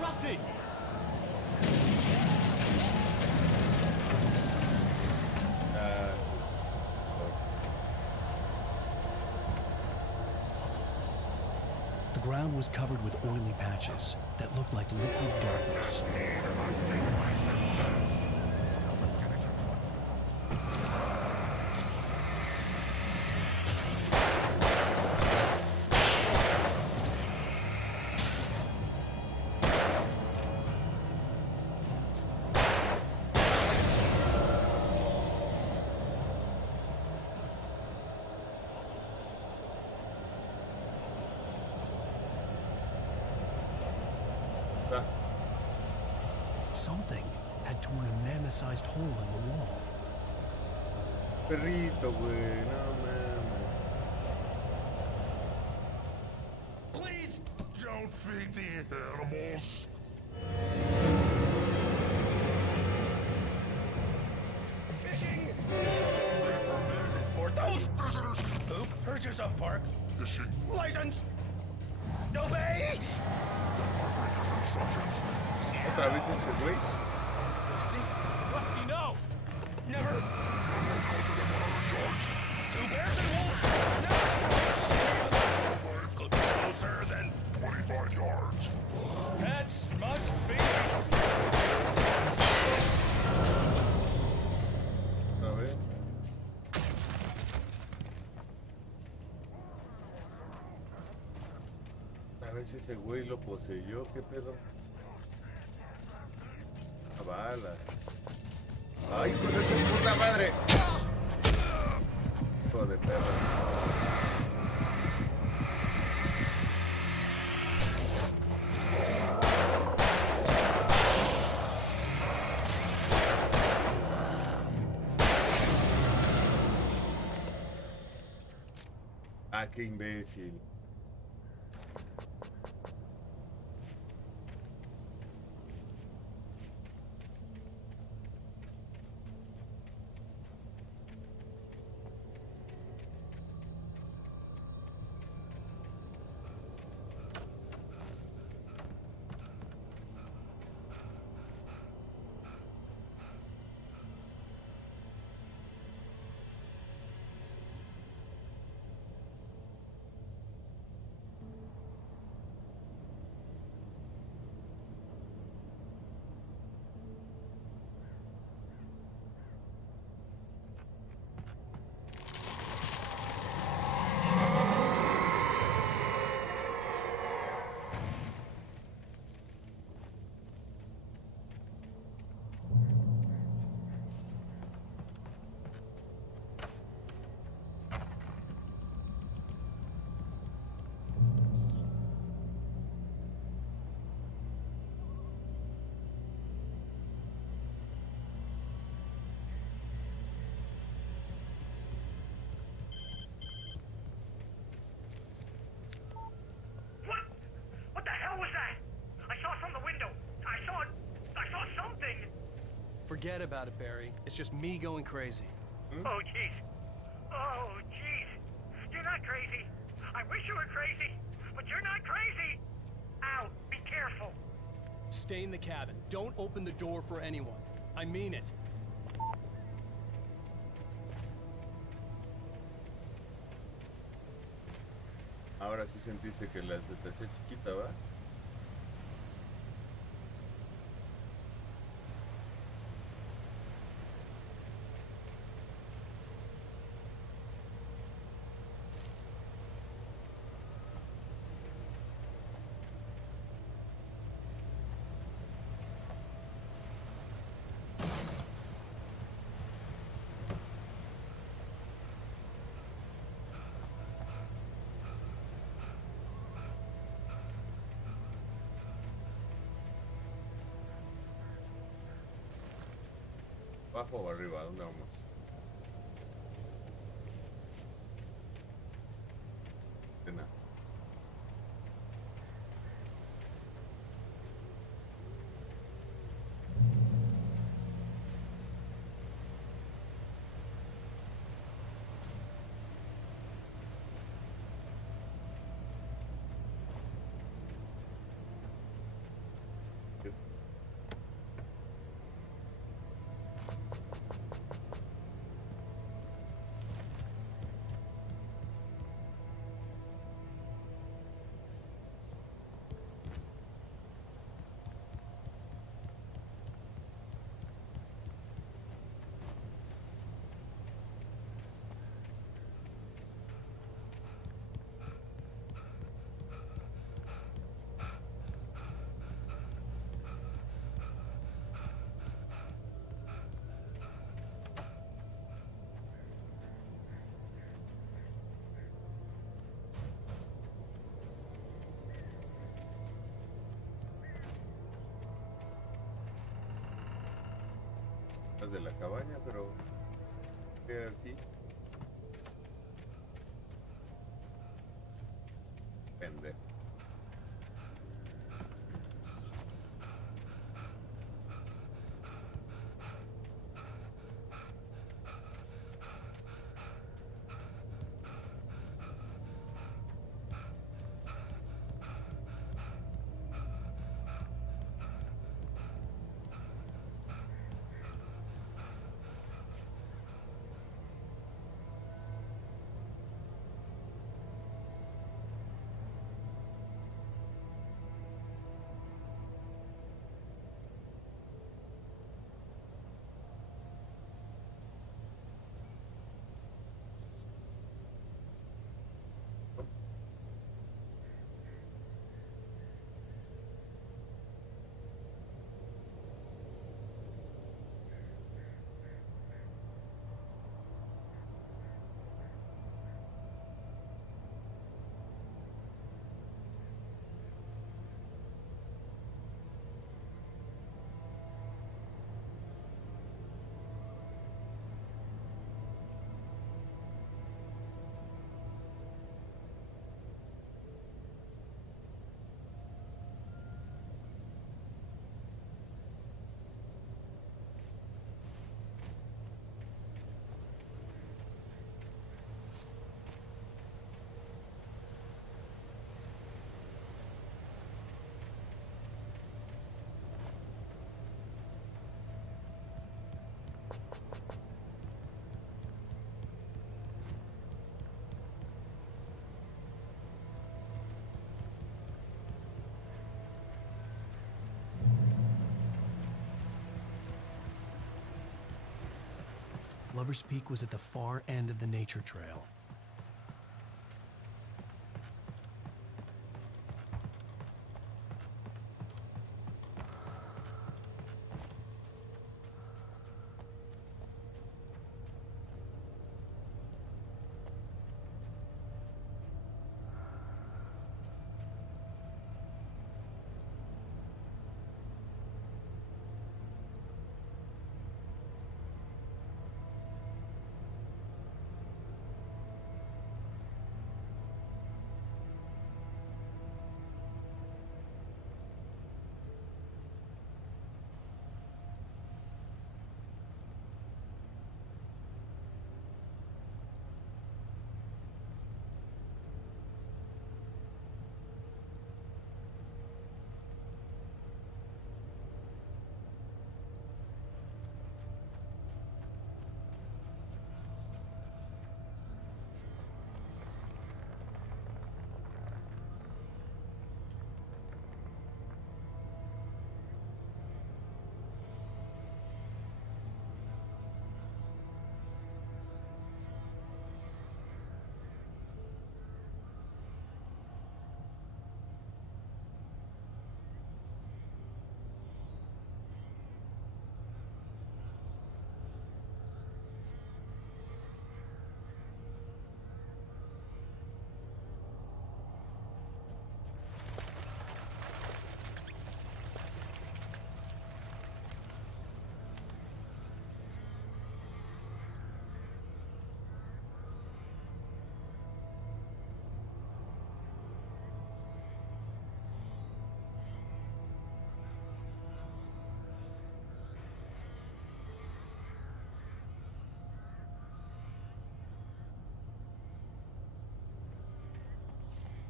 Rusty! The ground was covered with oily patches that looked like liquid darkness. Something had torn a mammoth-sized hole in the wall. Perrito, güey, no mames. Please don't feed the animals. Fishing! For those visitors who purchase a park fishing license, obey! Instructions. Otra vez este güey. Rusty? Rusty, no! Never! Two bears and wolves! Never! mames, ese güey lo poseyó, ¿qué pedo? Una bala. ¡Ay, con esa puta madre! Hijo de perra. Ah, qué imbécil. What the hell was that? I saw from the window. I saw something. Forget about it, Barry. It's just me going crazy. Oh, jeez. Oh, jeez. You're not crazy. I wish you were crazy, but you're not crazy. Ow, be careful. Stay in the cabin. Don't open the door for anyone. I mean it. Ahora sí sentiste que la te hacía chiquita, ¿va? ¿Abajo o arriba? ¿Dónde vamos? Pena. De la cabaña, pero ¿qué aquí? Pendejo. Lover's Peak was at the far end of the nature trail.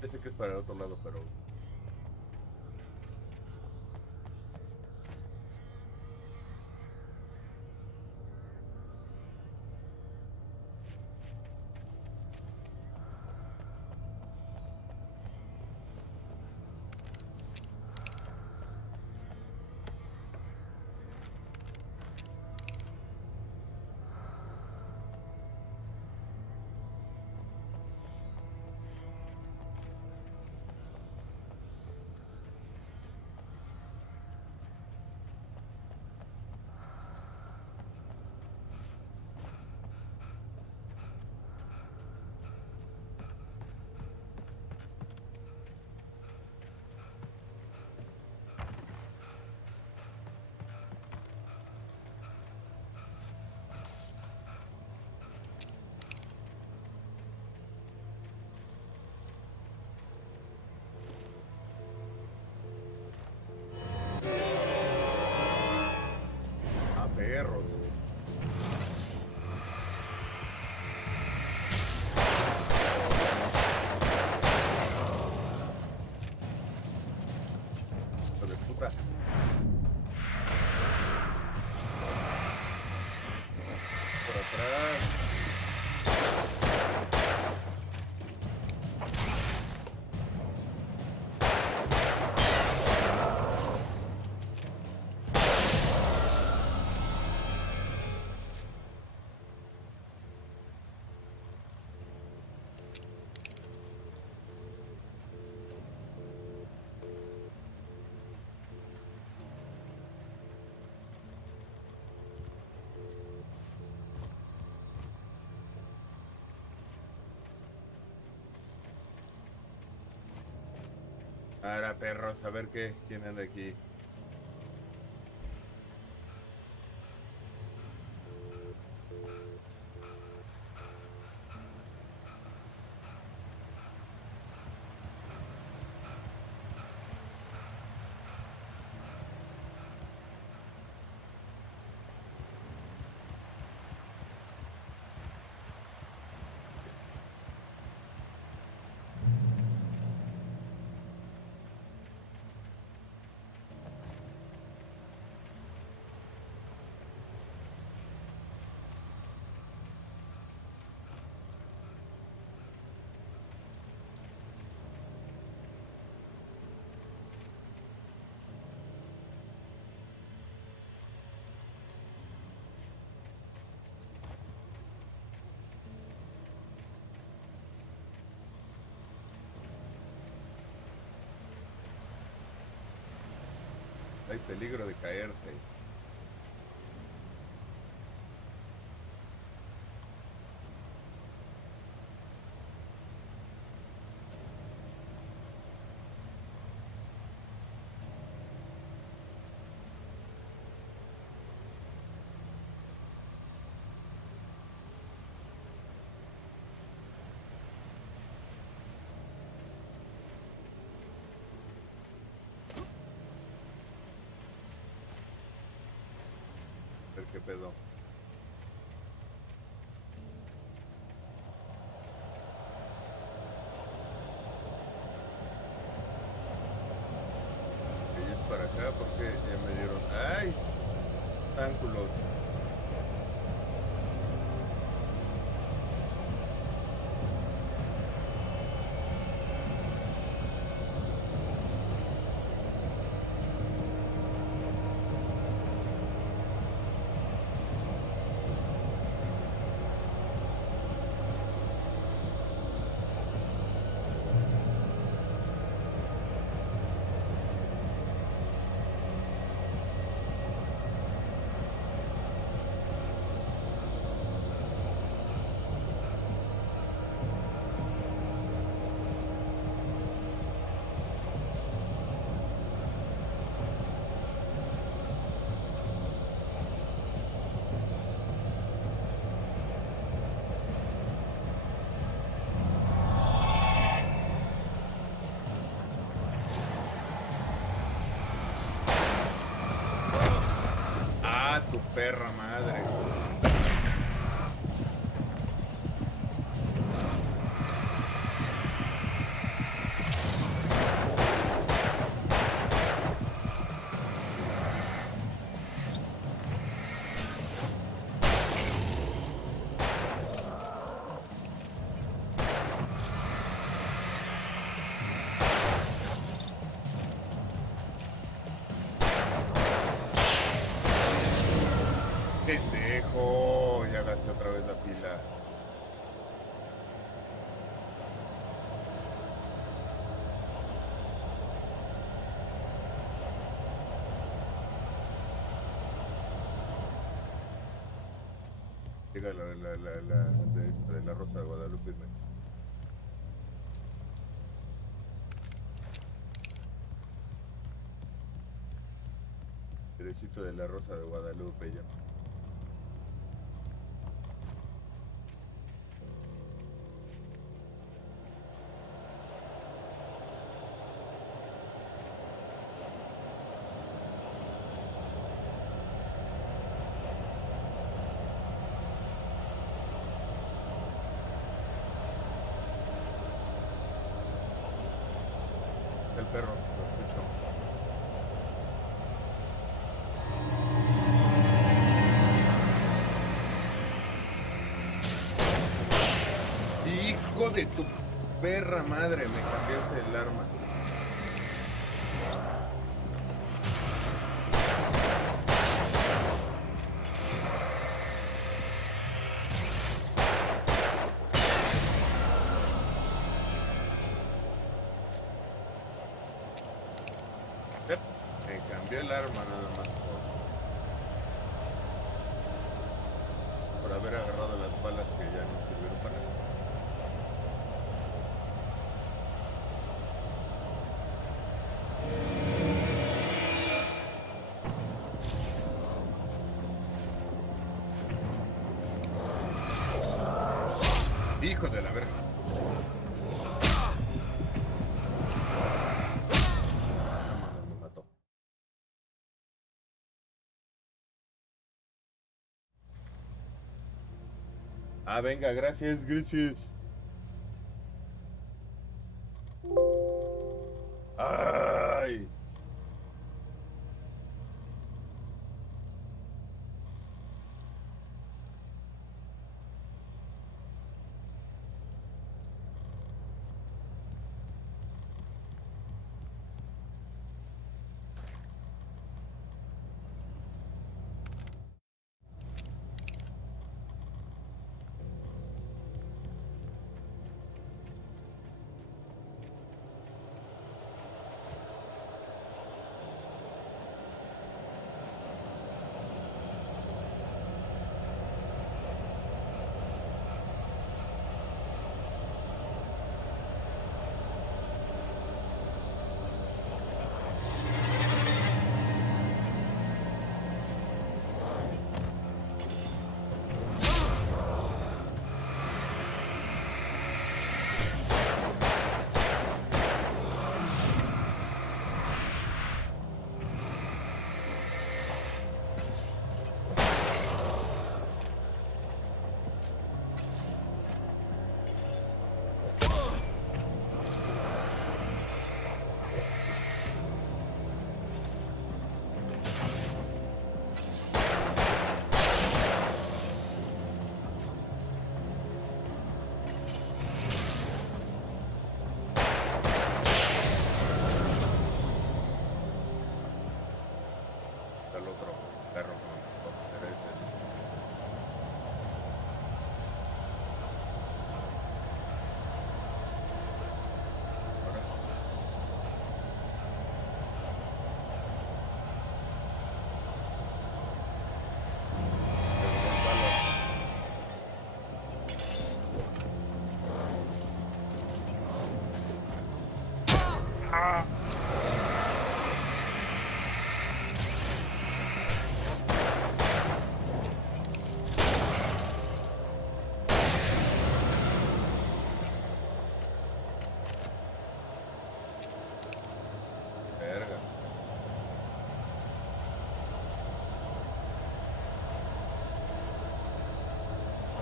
Ese que es para el otro lado, pero... perros. Hijo de puta. Por atrás. Ahora, perros, a ver qué, quién anda aquí. Hay peligro de caerte. A ver qué pedo. Es para acá porque ya me dieron. ¡Ay! Ángulos. Tu perra madre. Pendejo, ya gasté otra vez la pila. Llega de la Rosa de Guadalupe. Perecito de la Rosa de Guadalupe ya. El perro, lo escucho. Hijo de tu perra madre, me cambiaste el arma. Me cambió el arma nada más por haber agarrado las balas que ya no sirvieron para nada. Hijo de la verga. Me mató. Ah, venga, gracias, gracias. Ay. está el otro perro con el helicóptero ese. Verga.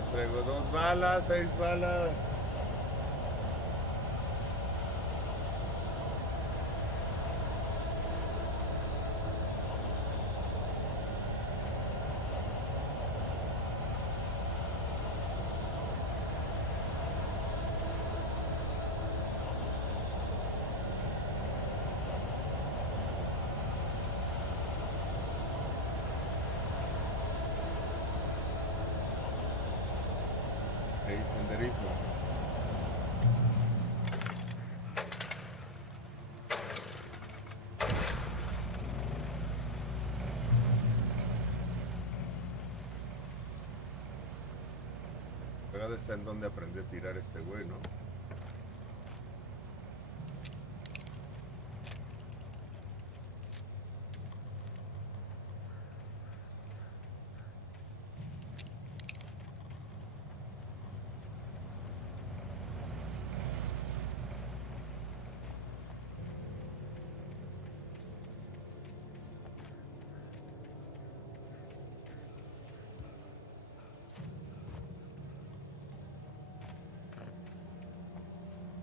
Os traigo 2 balas, 6 balas. Hay senderismo. Pegado está en donde aprendió a tirar este güey, ¿no?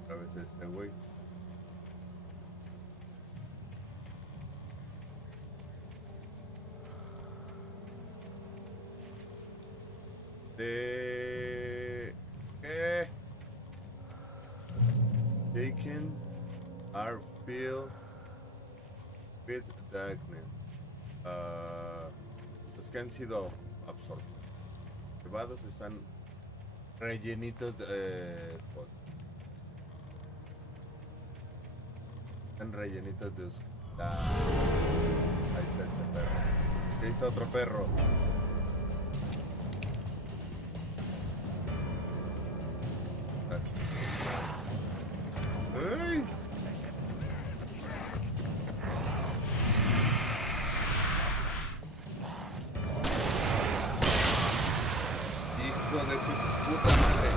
A veces este güey. Taken are filled with darkness. Los que han sido absorbados están rellenitos de están rellenitos de oscuridad. Ahí está este perro. Ahí está otro perro. ¡Ay! Hijo de su puta madre.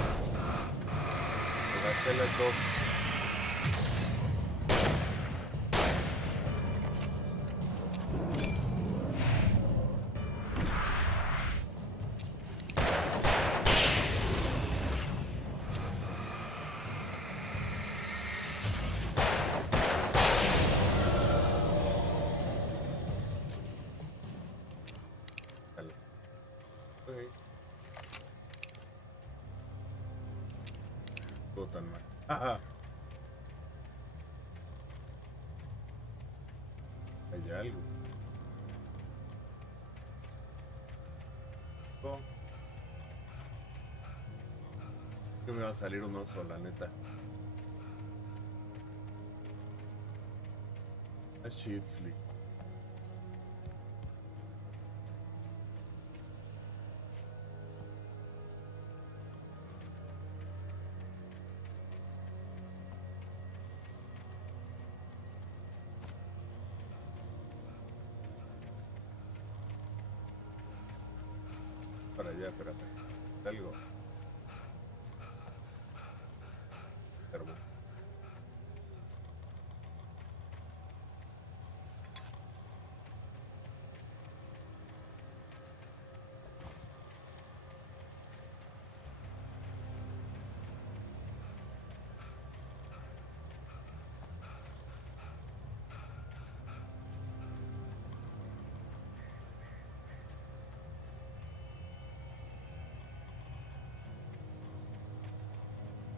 Me gasté las 2. Tan mal. Ajá. Hay algo. Oh. Que me va a salir un oso, la neta. A shit flick. Para allá, espérate. Algo. Hermoso.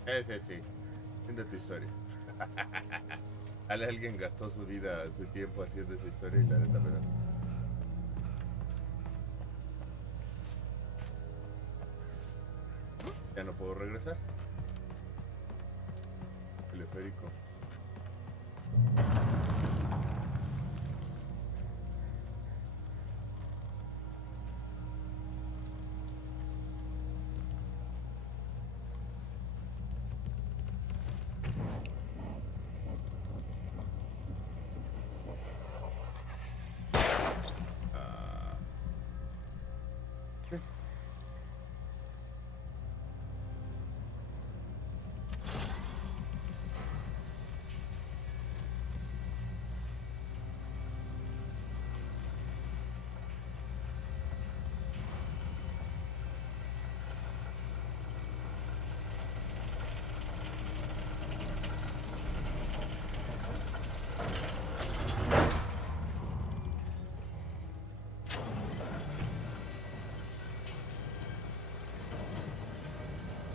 Ese sí. Fin de tu historia. Alguien gastó su vida, su tiempo haciendo esa historia y la neta me da. puedo regresar. Teleférico.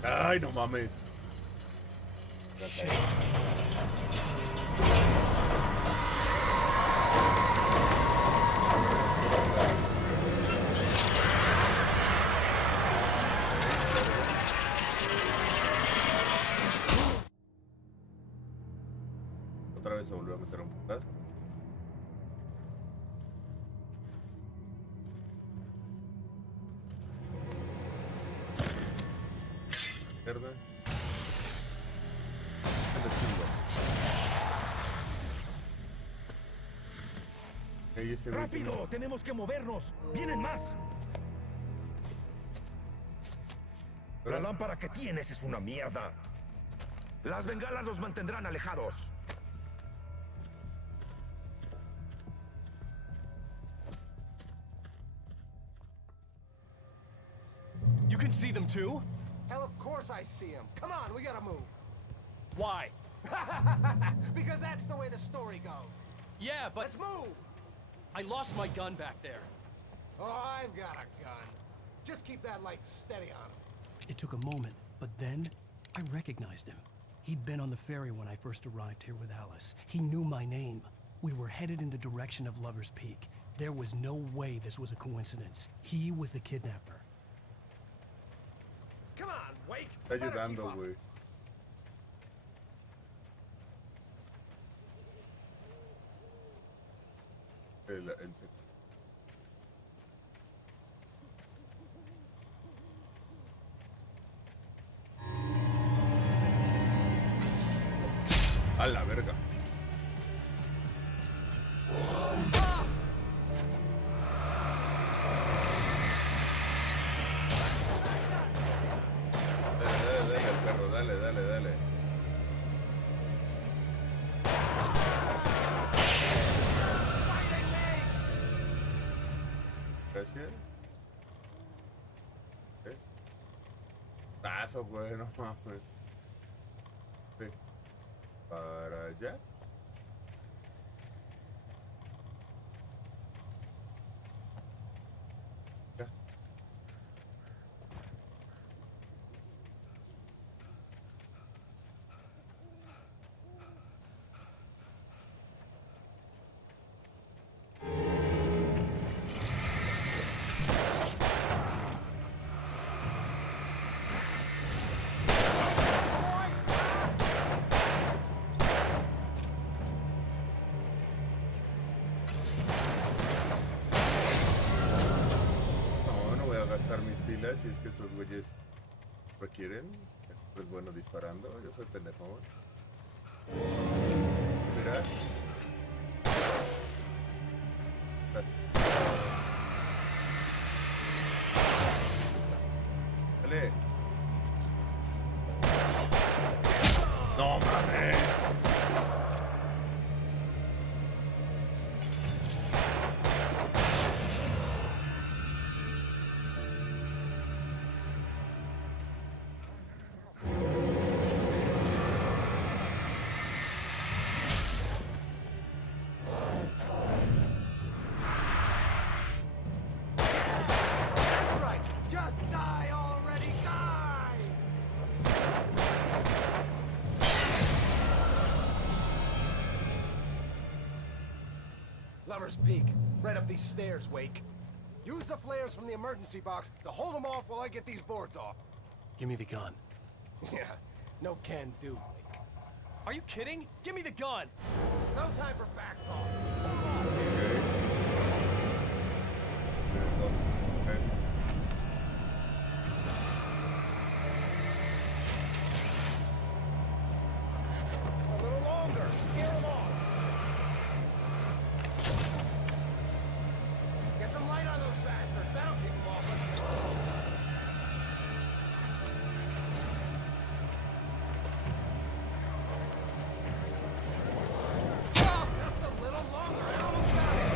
Ay, no mames. Otra vez se volvió a meter un putazo. Izquierda. ¡Rápido! ¡Tenemos que movernos! ¡Vienen más! La lámpara que tienes es una mierda. Las bengalas los mantendrán alejados. You can see them too? Hell, of course I see him. Come on, we gotta move. Why? Because that's the way the story goes. Yeah, but... Let's move! I lost my gun back there. Oh, I've got a gun. Just keep that light steady on him. It took a moment, but then I recognized him. He'd been on the ferry when I first arrived here with Alice. He knew my name. We were headed in the direction of Lover's Peak. There was no way this was a coincidence. He was the kidnapper. Come on, Wake! Está ayudando, güey. A la verga. Dale, perro, dale. Gracias. Tazo, güey, no mames. Sí. Para allá. Ya. Si es que estos güeyes requieren, pues bueno, disparando. Yo soy pendejo. Mira. Dale. No mames. Lover's Peak, right up these stairs, Wake. Use the flares from the emergency box to hold them off while I get these boards off. Give me the gun. Yeah, no can do, Wake. Are you kidding? Give me the gun! No time for back talk. Come on, Okay. 2, 3. A little longer. Scare them off. Get some light on those bastards. That'll keep them off us. Oh, just a little longer. I almost got it.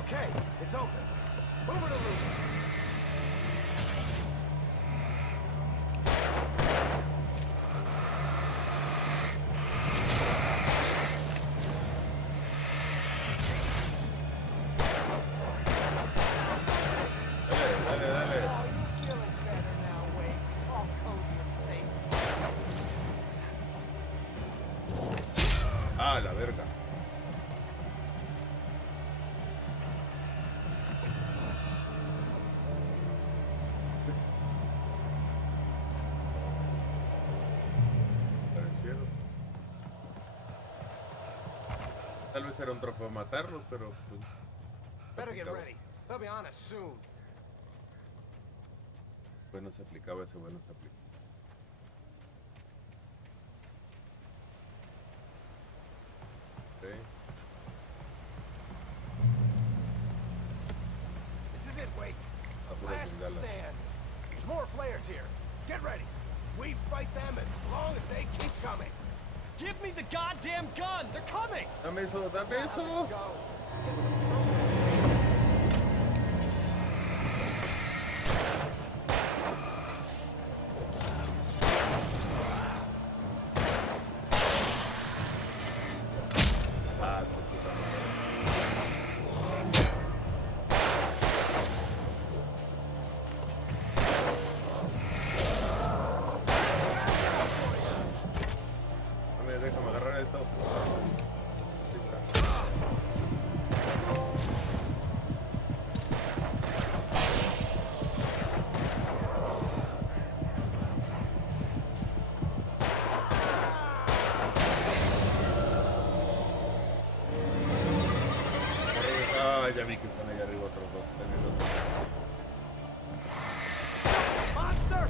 Okay, it's open. Move it or lose it. Ah, la verga. Parecieron. Tal vez era un trofeo matarlos, pero pues. Better get ready. They'll be on us soon. Pues no se aplicaba ese, bueno se aplicaba. Okay. This is it, Wake. pura Last bengala. stand. There's more flares here. Get ready. We fight them as long as they keep coming. Give me the goddamn gun. They're coming. Dame eso, dame eso. Ah, tu puta madre. Déjame agarrar esto. Ahí está. Ah, ya vi que están ahí arriba otros dos. También los dos. Monster!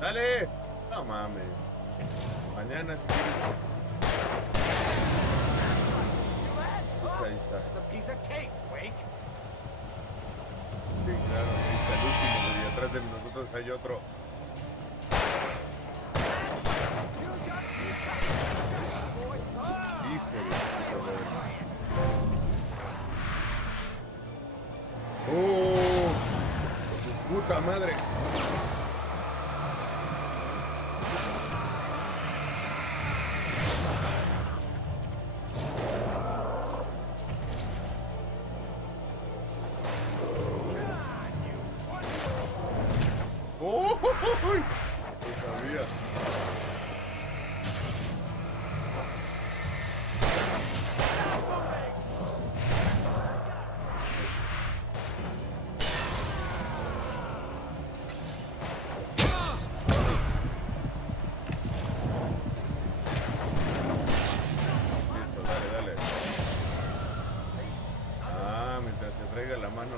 ¡Dale! No mames. Mañana si quieres. Ahí está. This is a piece of cake, Wake. Sí, claro, ahí está el último, y atrás de nosotros hay otro. Híjole, ¡oh! ¡Tu puta madre! ¡Oh! No sabía. Eso, dale, dale. Ah, mientras se traiga la mano.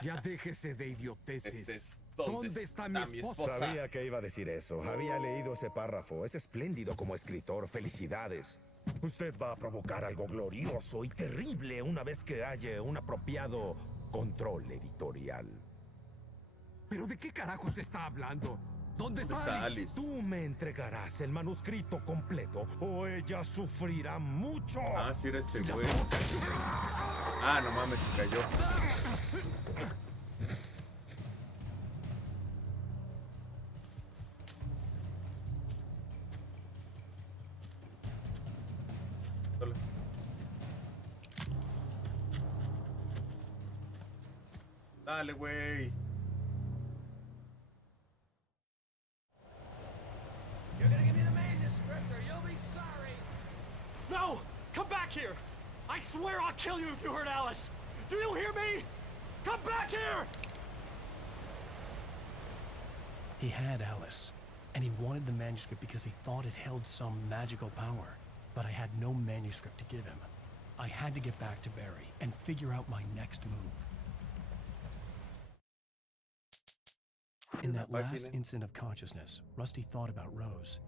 Ya déjese de idioteces. ¿Dónde está mi esposa? Sabía que iba a decir eso. Había leído ese párrafo. Es espléndido como escritor. Felicidades. Usted va a provocar algo glorioso y terrible una vez que haya un apropiado control editorial. ¿Pero de qué carajo se está hablando? ¿Dónde está, está Alice? Alice? Tú me entregarás el manuscrito completo o ella sufrirá mucho. Ah, sí era este güey. Ah, no mames, se cayó. Dale, güey. You're gonna give me the manuscript or you'll be sorry. No! Come back here! I swear I'll kill you if you hurt Alice! Do you hear me? Come back here! He had Alice, and he wanted the manuscript because he thought it held some magical power. But I had no manuscript to give him. I had to get back to Barry and figure out my next move. In that last instant of consciousness, Rusty thought about Rose.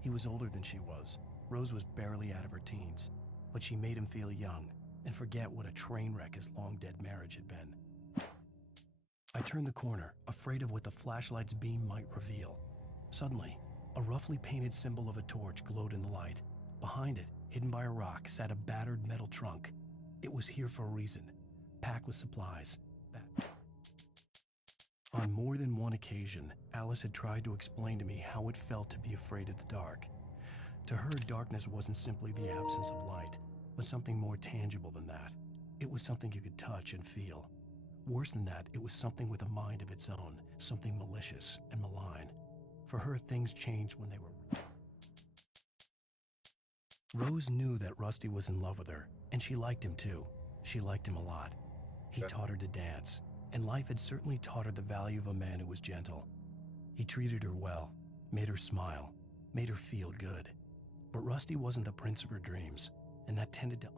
He was older than she was. Rose was barely out of her teens, but she made him feel young and forget what a train wreck his long-dead marriage had been. I turned the corner, afraid of what the flashlight's beam might reveal. Suddenly, a roughly painted symbol of a torch glowed in the light. Behind it, hidden by a rock, sat a battered metal trunk. It was here for a reason, packed with supplies. On more than one occasion, Alice had tried to explain to me how it felt to be afraid of the dark. To her, darkness wasn't simply the absence of light, but something more tangible than that. It was something you could touch and feel. Worse than that, it was something with a mind of its own, something malicious and malign. For her, things changed when they were... Rose knew that Rusty was in love with her, and she liked him too. She liked him a lot. He taught her to dance, and life had certainly taught her the value of a man who was gentle. He treated her well, made her smile, made her feel good. But Rusty wasn't the prince of her dreams, and that tended to...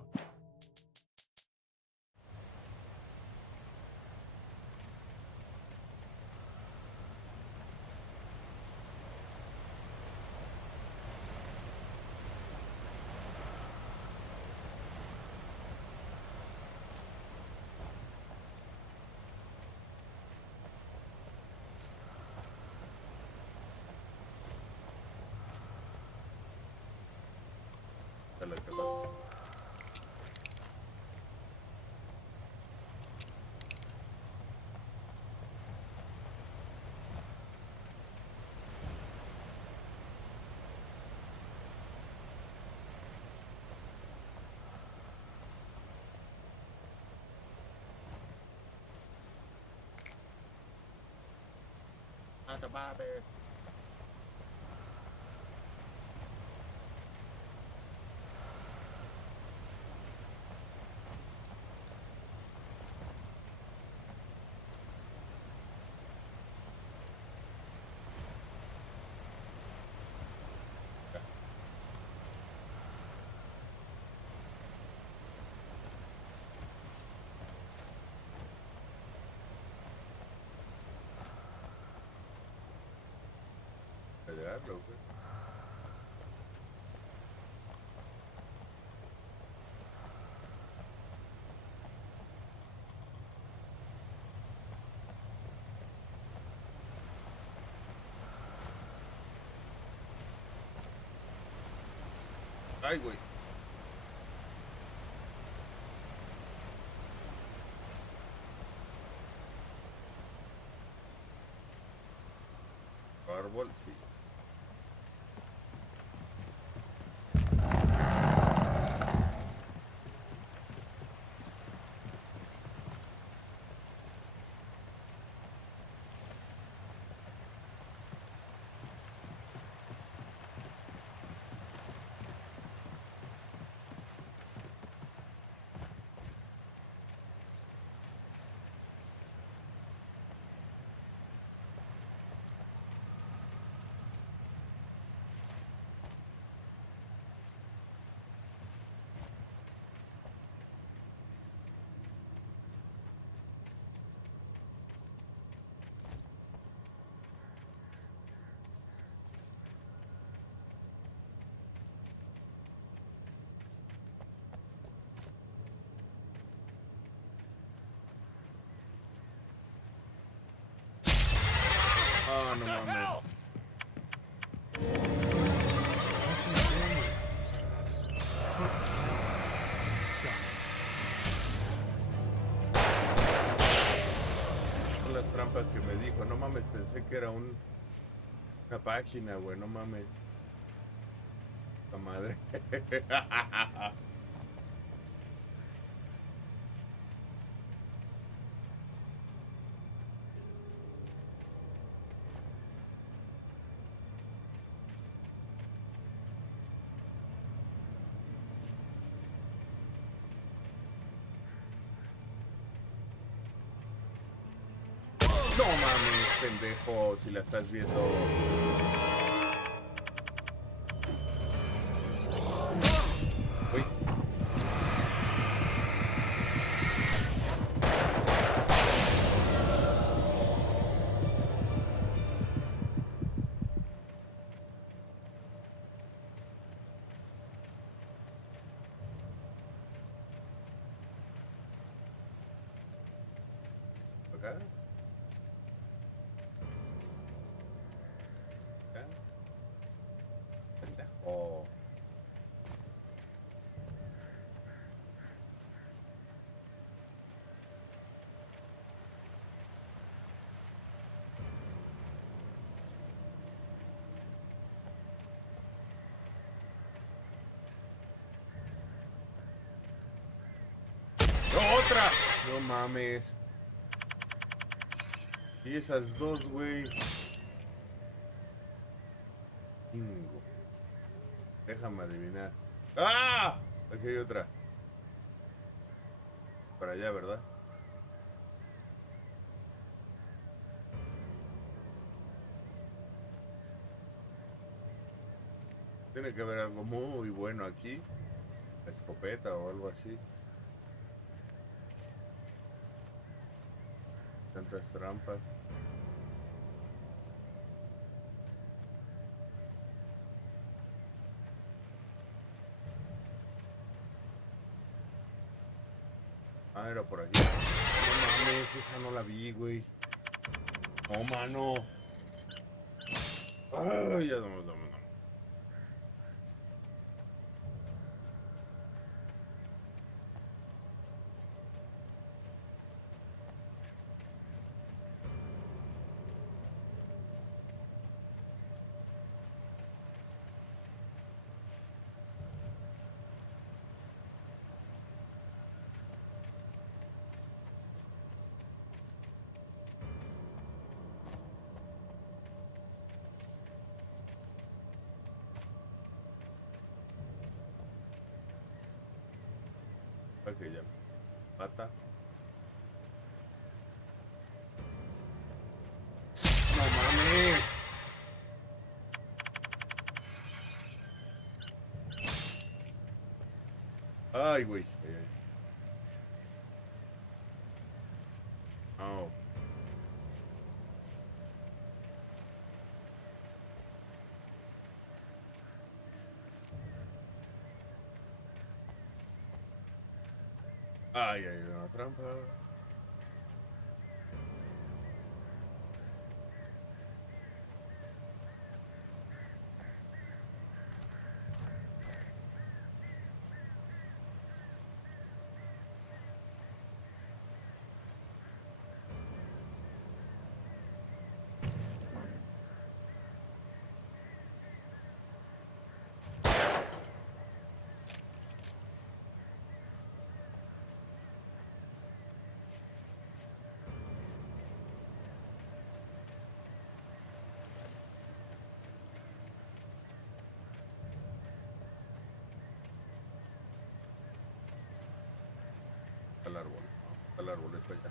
Not a bobber. Bro. Ay, güey. Árbol, sí. Oh, no mames. Son las trampas que me dijo. No mames, pensé que era una página, güey. No mames. La madre. No mames, pendejo, si la estás viendo. Uy. Acá. Acá. Pendejo. ¡Otra! No mames. Y esas dos, güey. Bingo. Déjame adivinar. ¡Ah! Aquí hay otra. Para allá, ¿verdad? Tiene que haber algo muy bueno aquí. La escopeta o algo así. Tantas trampas. Ah, era por aquí. No mames, esa no la vi, güey. No, mano. Ay, ya no. Ok, ya. Pata. No mames. Ay, güey. Oh. Ay, hay una trampa. El árbol. El árbol está allá.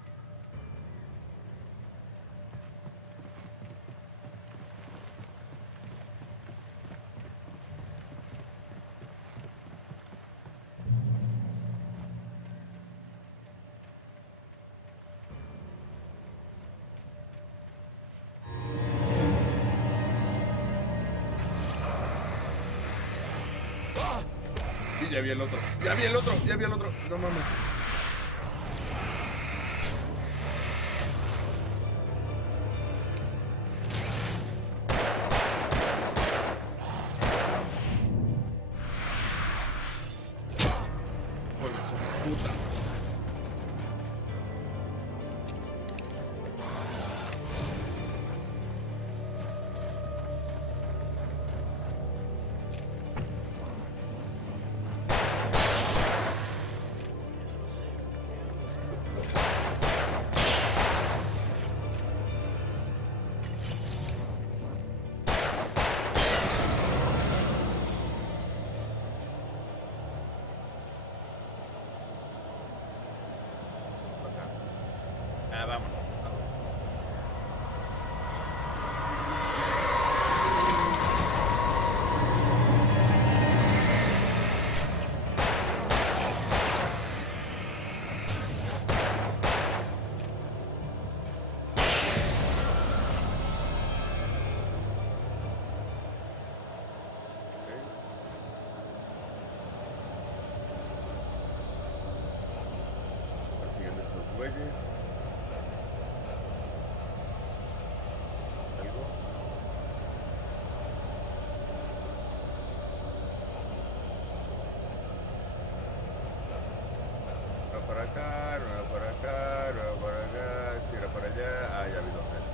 Sí, ya vi el otro. Ya vi el otro. Ya vi el otro. No mames. Vámonos. güeyes. ¿Algo? Uno para acá, uno para acá, uno para acá. Si era para allá. Ah, ya vi dónde es.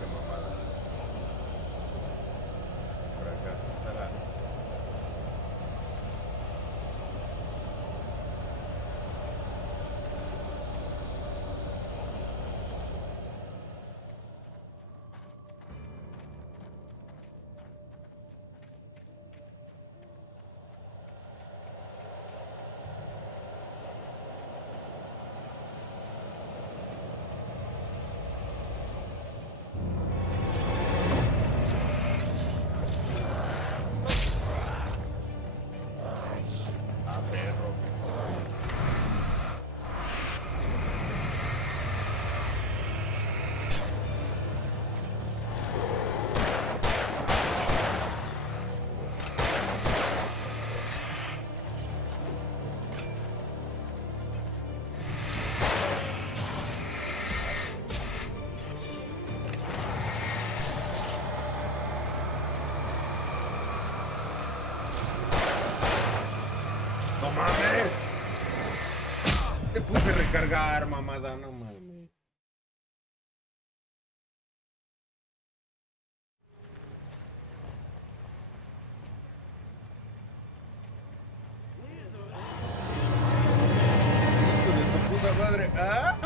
Qué mamadas. Por acá. Ajá. Ah, perro. ¡No mames! Te puse a recargar, mamada, no mames. Hijo de su puta madre. ¡Ah!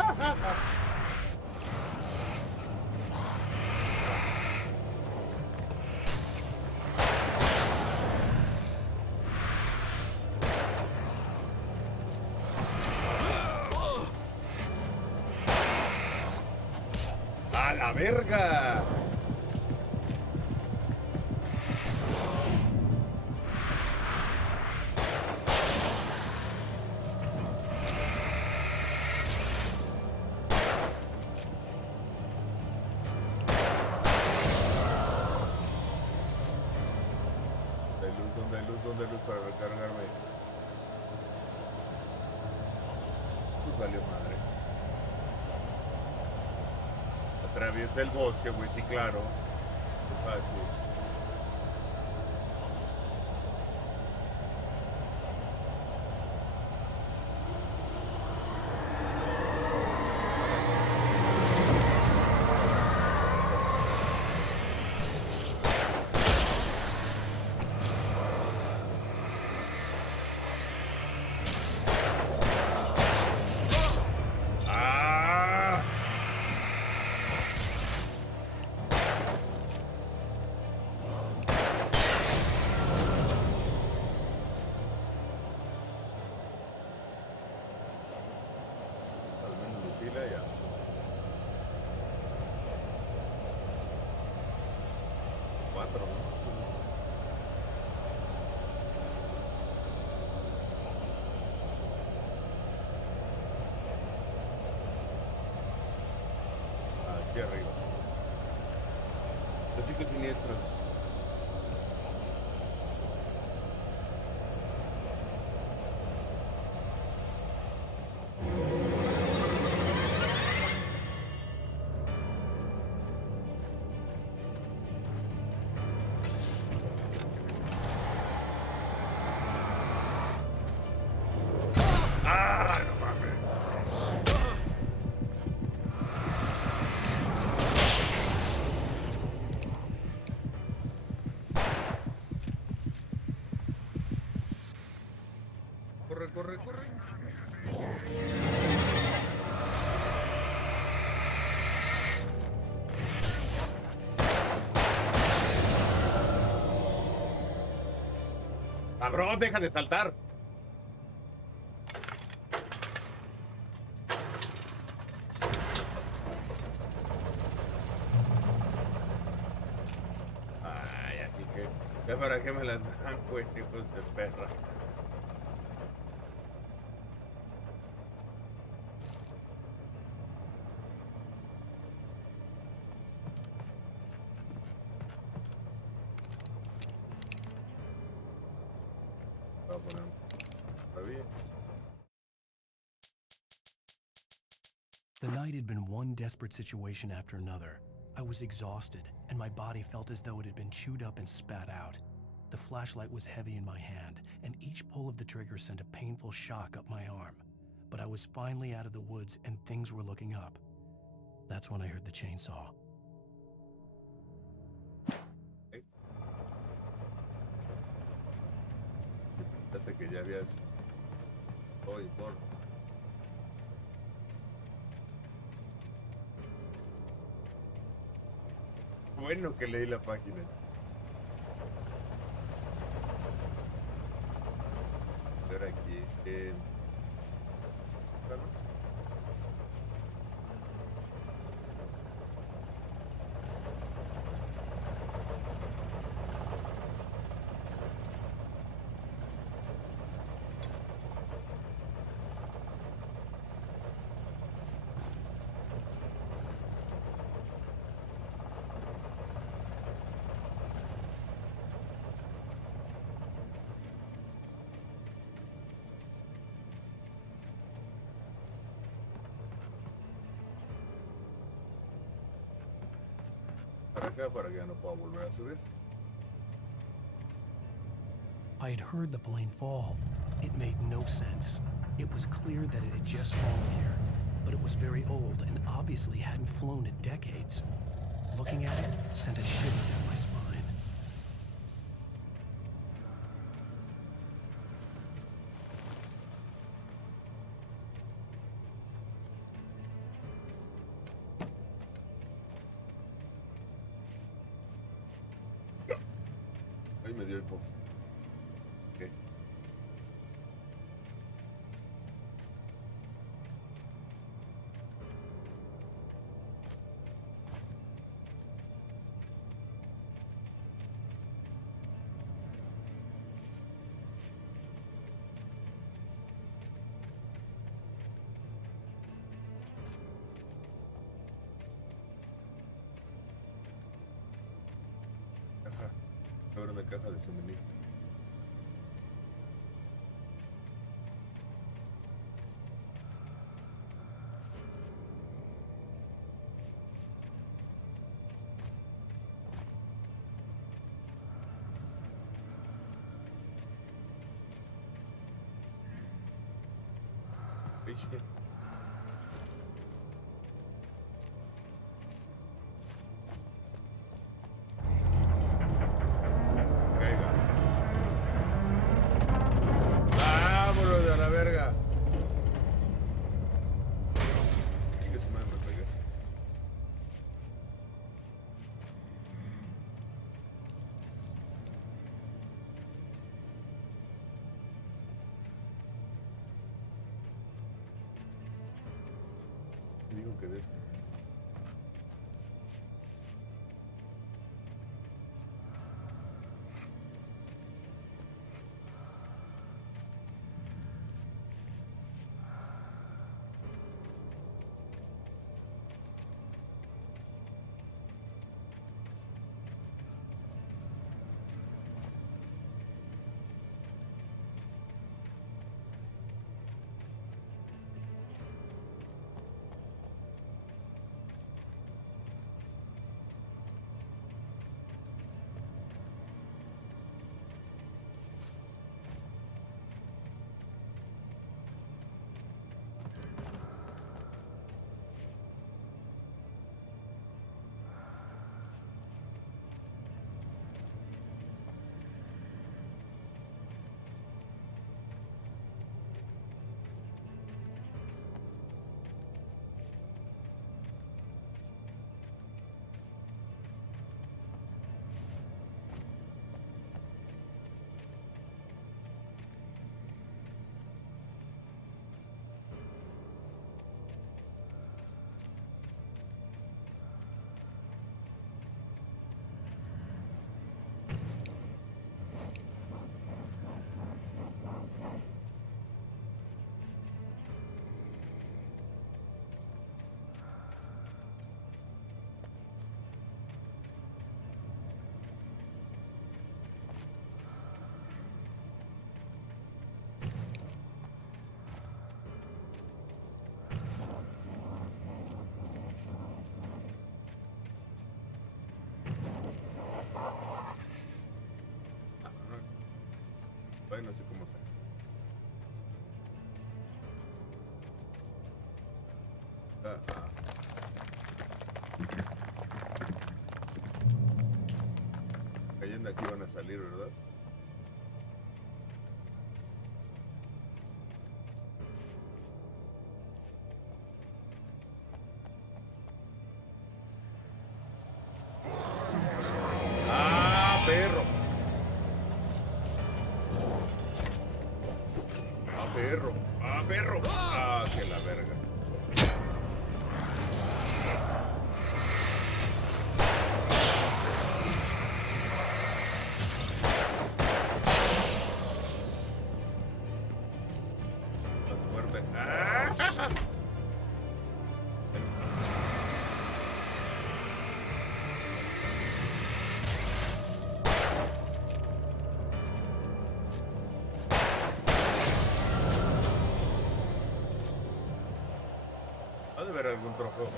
¡A la verga! ¿Dónde hay luz para recargarme? Pues valió madre. Atraviesa el bosque, güey, sí, claro. Muy fácil. ¡Ah! Al menos lo pila ya. Cuatro, ¿no? Aquí arriba. Los 5 siniestros. ¡Ah! No mames. Corre, corre, corre. Cabrón, deja de saltar. Ay, aquí que. Ya para qué me las dan, güey, hijos de perra. Voy a poner. Está bien. The night had been one desperate situation after another. I was exhausted, and my body felt as though it had been chewed up and spat out. The flashlight was heavy in my hand, and each pull of the trigger sent a painful shock up my arm. But I was finally out of the woods, and things were looking up. That's when I heard the chainsaw. Si pensaste que ya habías... Oye, por... Bueno que leí la página. Ahora aquí en... para que ya no pueda volver a subir. I had heard the plane fall. It made no sense. It was clear that it had just fallen here, but it was very old and obviously hadn't flown in decades. Looking at it sent a shiver down my spine. Ahí me dio el pop. Okay. Caja. Abre una caja de suministro. Oye. Caiga. ¡Vámonos de la verga! Y que su madre me pegue. Digo que de este. Todavía no sé cómo salir. Cayendo aquí van a salir, ¿verdad? ¡Ah, perro! ¡Ah, perro! ¡Ah, perro! ¡Ah, que la verga! Ha de haber algún trofeo.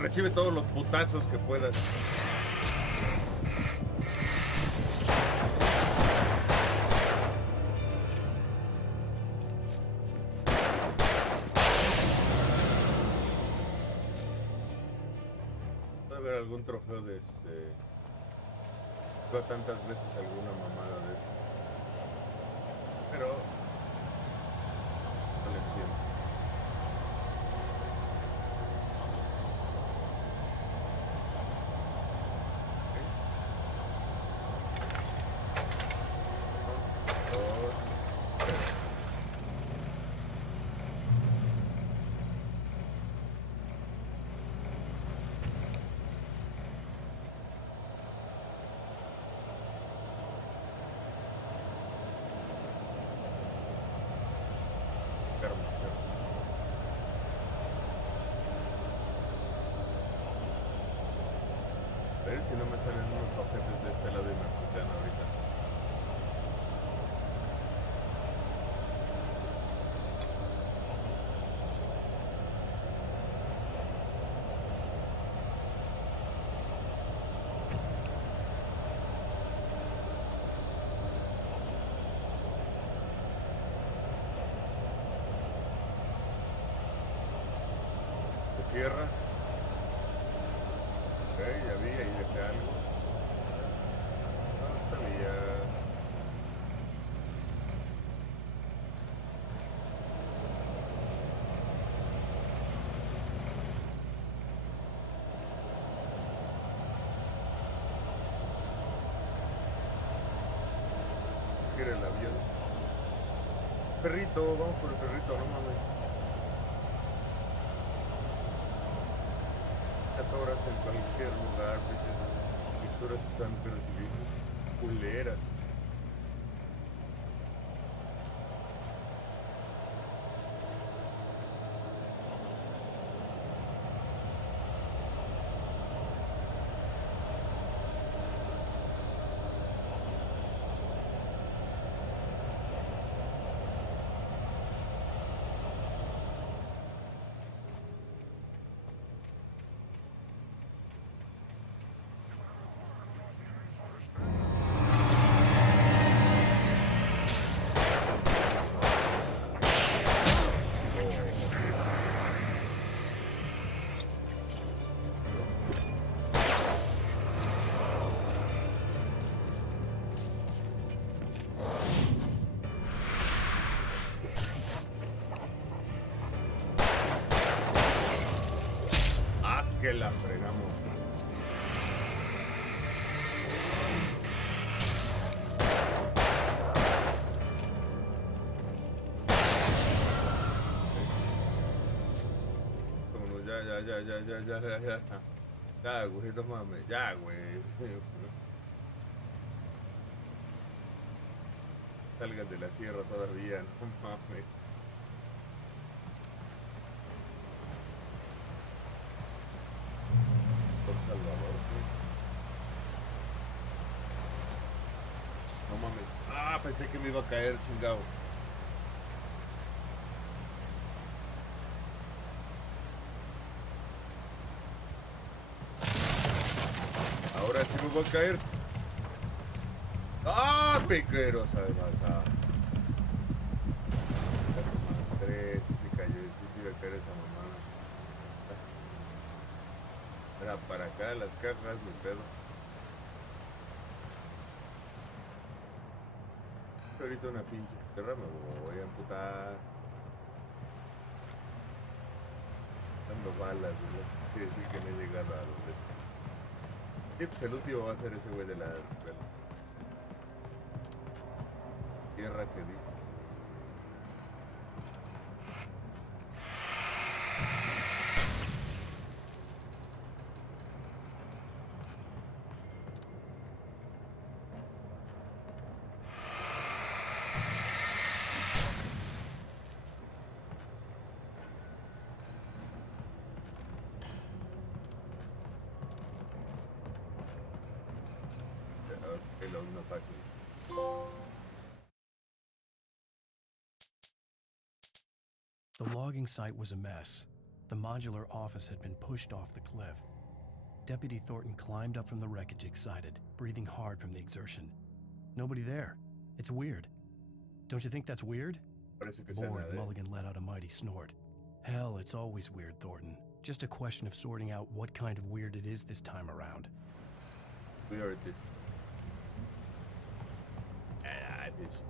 Recibe todos los putazos que puedas. Ha de haber algún trofeo de tantas veces alguna mamada de esas. Pero no le entiendo. A ver si no me salen unos objetos de este lado y me putean ahorita. Se cierra. Ok, ya vi, ahí dejé algo. No sabía. ¿Qué era el avión? Perrito, vamos por el perrito, no mames. 14 horas en cualquier lugar, pinches. Mis horas están percibiendo culera. Que la fregamos. Vámonos, ya. Ya, güey, no mames, ya, güey. Salgan de la sierra todavía, no mames. Salvador, no mames. Ah, pensé que me iba a caer, chingado. casi me voy a caer. ¡Ah, piqueros! Además, sí se cayó, sí se iba a caer esa mamada. Era para acá, las cargas, mi pedo. Ahorita una pinche perra me voy a amputar. Dando balas, güey. Quiere decir que no he llegado a donde está. Sí, pues el último va a ser ese güey de la tierra que dice. The logging site was a mess. The modular office had been pushed off the cliff. Deputy Thornton climbed up from the wreckage excited, breathing hard from the exertion. Nobody there. It's weird. Don't you think that's weird? Bored, Mulligan let out a mighty snort. Hell, it's always weird, Thornton. Just a question of sorting out what kind of weird it is this time around. Weird is... this...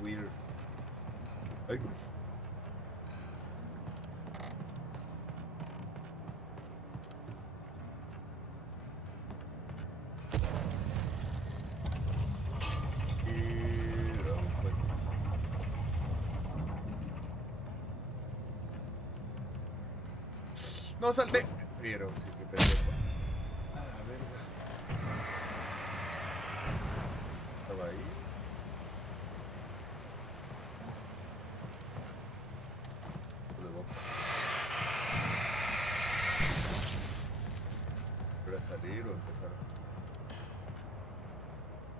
weird... Ay, no salté, pero sí que pendejo. A la verga. Estaba ahí. De boca. ¿Para salir o empezar?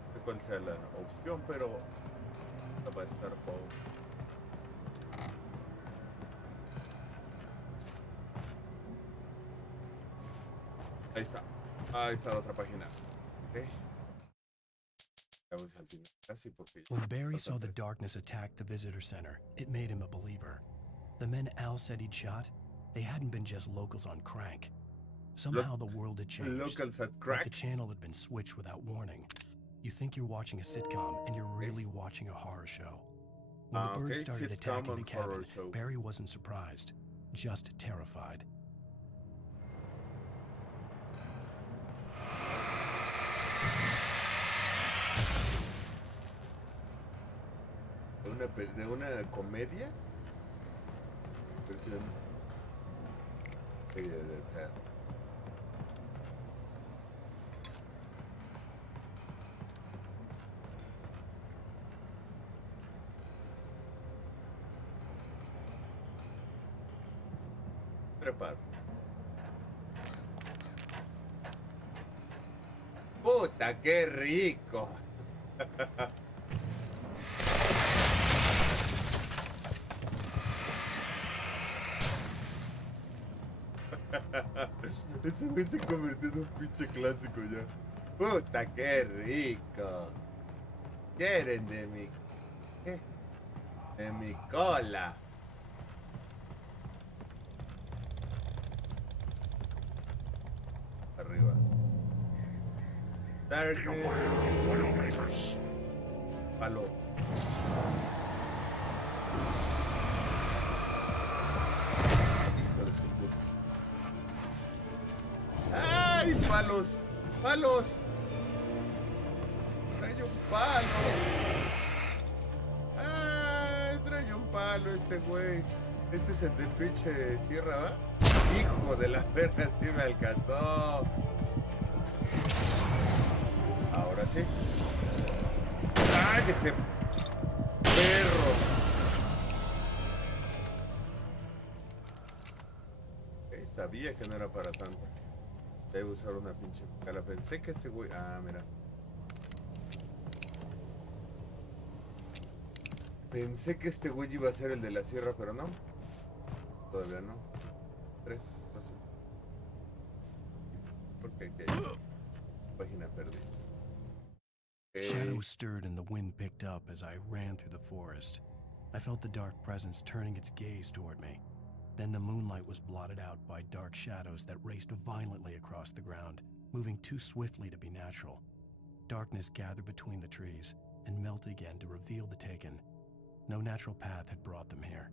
No sé cuál sea la opción, pero no va a estar juego. Ahí está. Ahí está la otra página. Okay. When Barry saw the darkness attack the visitor center, it made him a believer. The men Al said he'd shot, they hadn't been just locals on crank. Somehow the world had changed. Locals at crack? Like the channel had been switched without warning. You think you're watching a sitcom, and you're really watching a horror show. When the birds started attacking the cabin, Barry wasn't surprised, just terrified. ¿De una comedia? Trepar. ¡Puta, qué rico! Ese güey se convirtió en un pinche clásico ya. ¡Puta, qué rico! ¿Quieren de mi... ¿qué? De mi cola? Arriba. Darkness. Palo. ¡Ay, palos! ¡Palos! ¡Trae un palo! ¡Ay, trae un palo este güey! Este es el de pinche sierra, ¿va? ¡Hijo de la verga! ¡Sí me alcanzó! Ahora sí. ¡Ay, ese perro! Sabía que no era para tanto. Debe usar una pinche cala. Pensé que ese güey... Ah, mira. Pensé que este güey iba a ser el de la sierra, pero no. Todavía no. 3, no sé. ¿Por qué? ¿Qué hay? página perdí. Shadows stirred and the wind picked up as I ran through the forest. I felt the dark presence turning its gaze toward me. Then the moonlight was blotted out by dark shadows that raced violently across the ground, moving too swiftly to be natural. Darkness gathered between the trees and melted again to reveal the taken. No natural path had brought them here.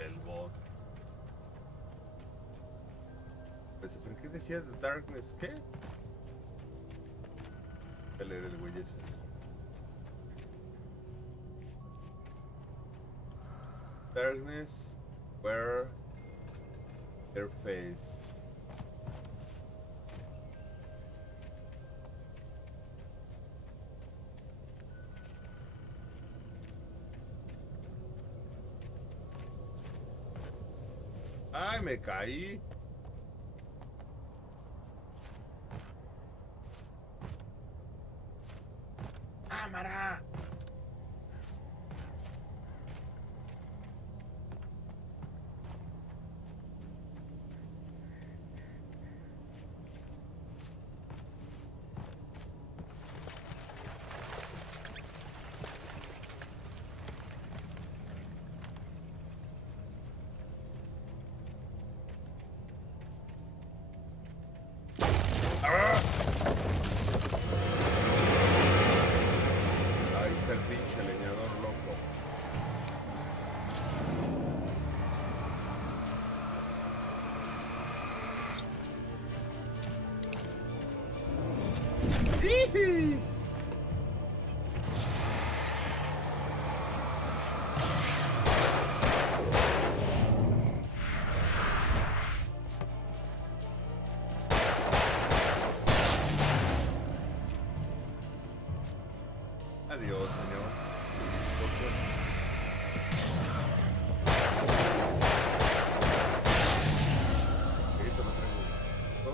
El bot. Pues, ¿pero qué decía The Darkness? ¿Qué? Voy a leer el güey ese. Darkness, where their face. ¡Ay, me caí! ¡Cámara! Ahí está el pinche leñador loco. ¡Iji! Adiós, señor. Ahorita me traigo esto.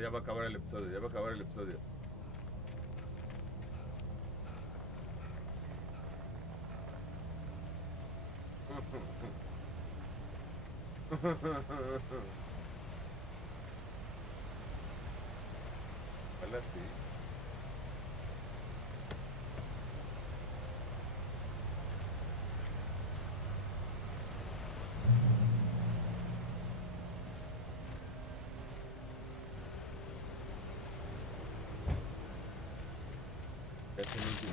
Ya va a acabar el episodio, ya va a acabar el episodio. Ojalá sí. Es el último.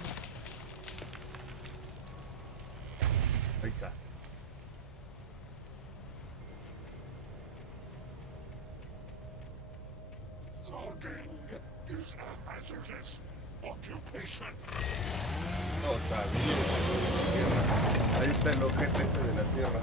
Ahí está. No sabía. Ahí está el ojete este de la tierra.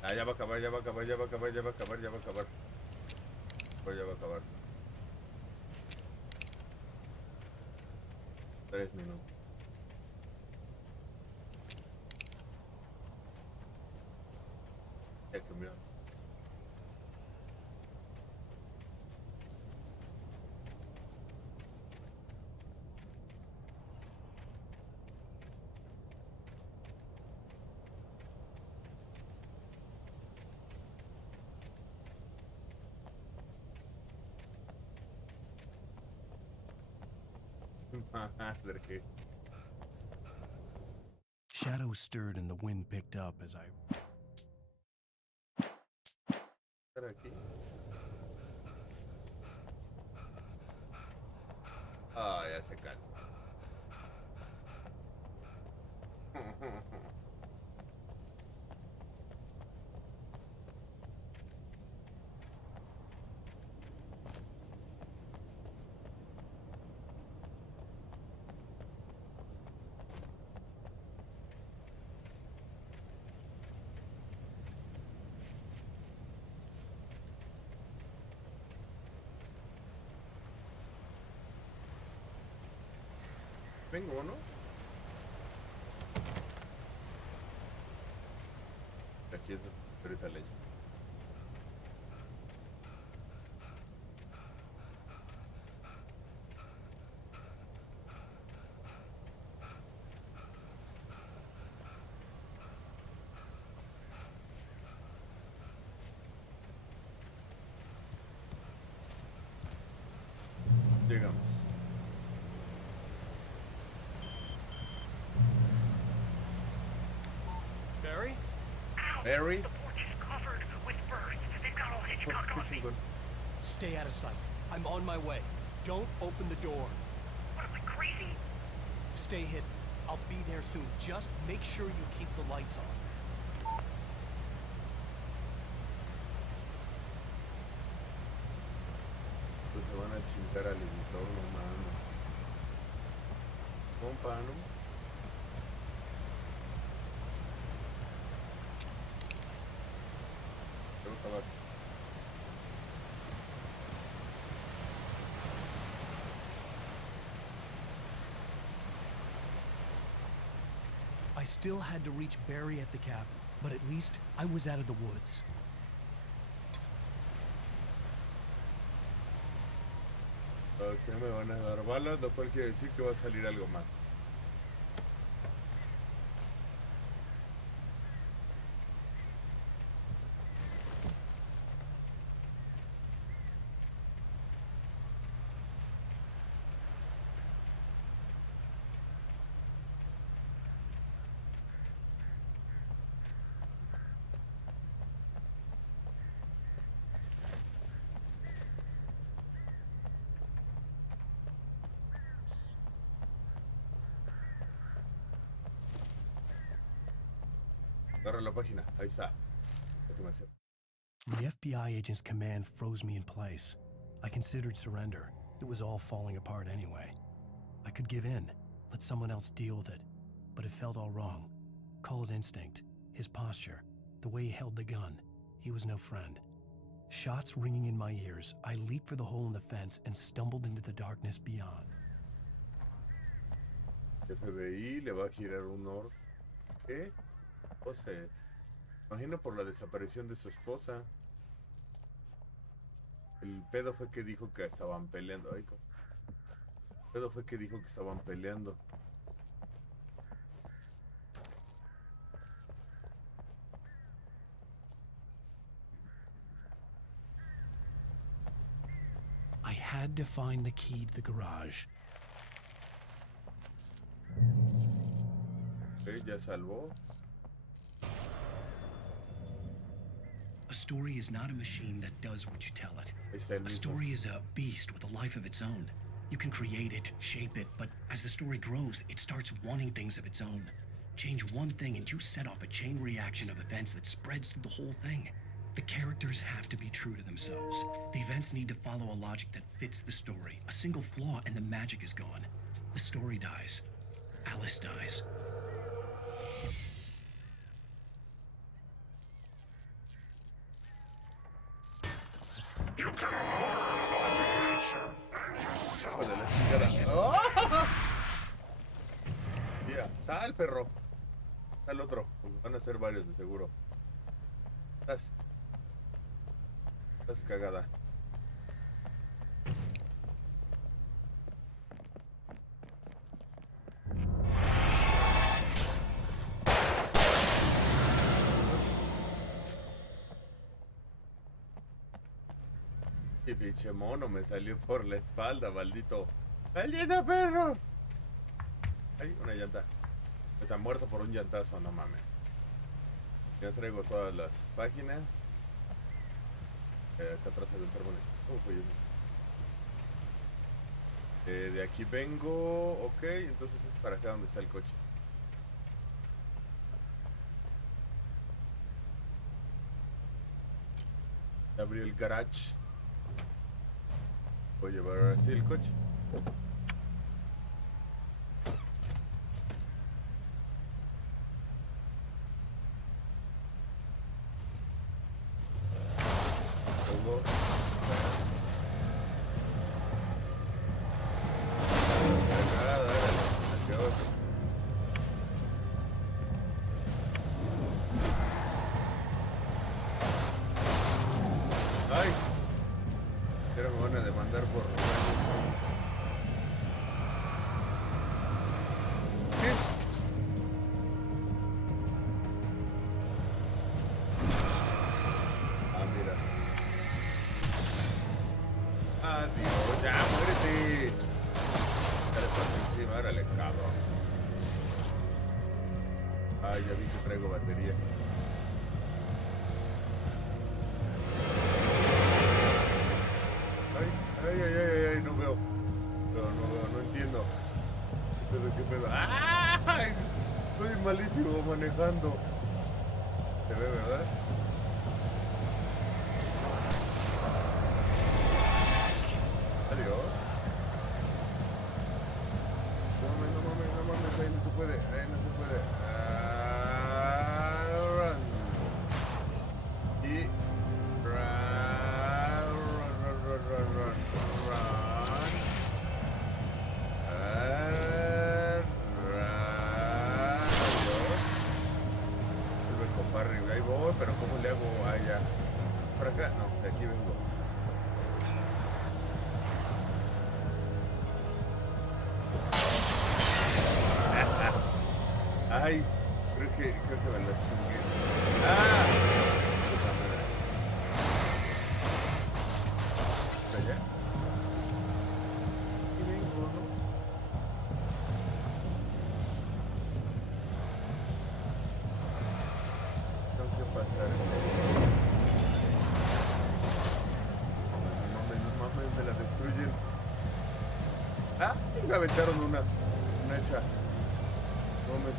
Ah, ya va a acabar, ya va a acabar, ya va a acabar, ya va a acabar, ya va a acabar. Pero ya va a acabar. 3 minutos. Ya que mira. Madre. Shadows stirred and the wind picked up as I... ¿Estar aquí? Ah, ya se cansa. Vengo, ¿no? Aquí es ahorita leña. Llegamos. Barry? Barry? The porch is covered with birds. They've got all Hitchcock on me. Stay out of sight. I'm on my way. Don't open the door. What am I, crazy? Stay hidden. I'll be there soon. Just make sure you keep the lights on. Pues se van a chingar al editor, no mano. Compa, ¿no? Quiero acabar. I still had to reach Barry at the cabin, but at least I was out of the woods. Ok, me van a dar balas, lo cual quiere decir que va a salir algo más. Agarra la página, ahí está. Déjame hacer. The FBI agent's command froze me in place. I considered surrender. It was all falling apart anyway. I could give in, let someone else deal with it, but it felt all wrong. Call it instinct, his posture, the way he held the gun. He was no friend. Shots ringing in my ears, I leaped for the hole in the fence and stumbled into the darkness beyond. FBI le va a girar un or. ¿Qué? O sea, imagino por la desaparición de su esposa. El pedo fue que dijo que estaban peleando. Ay, ¿cómo? El pedo fue que dijo que estaban peleando. I had to find the key to the garage. Okay, ya salvó. A story is not a machine that does what you tell it. A story is a beast with a life of its own. You can create it, shape it, but as the story grows, it starts wanting things of its own. Change one thing and you set off a chain reaction of events that spreads through the whole thing. The characters have to be true to themselves. The events need to follow a logic that fits the story. A single flaw and the magic is gone. The story dies. Alice dies. You can hold Sal, perro. Sal otro. Van a ser varios de seguro. Estás cagada. Y pinche mono me salió por la espalda, maldito. ¡Maldito perro! Ay, una llanta. Está muerto por un llantazo, no mames. Ya traigo todas las páginas. Acá atrás hay un termómetro. De aquí vengo. Ok, entonces es para acá donde está el coche. Abrí el garage. Voy a llevar ahora sí el coche. Luego, ay, ahora me van a demandar por ¿qué? Ah, mira. Adiós, ya, muérete. Dale para encima, órale, cabrón. Ay, ya vi que traigo batería. Ay, no veo. No entiendo. ¿Qué pedo? ¡Ay! Estoy malísimo manejando. ¿Se ve, verdad? Adiós. No mames, ahí no se puede. Run. Y run. Ahí voy, pero ¿cómo le hago allá? ¿Por acá? No, de aquí vengo. Ay, creo que me lo chingué. ¡Ah! Puta madre. ¿Por allá? Aquí vengo, ¿no? Tengo que pasar ese. No mames, me la destruyen. Ah, me aventaron una hacha. No me...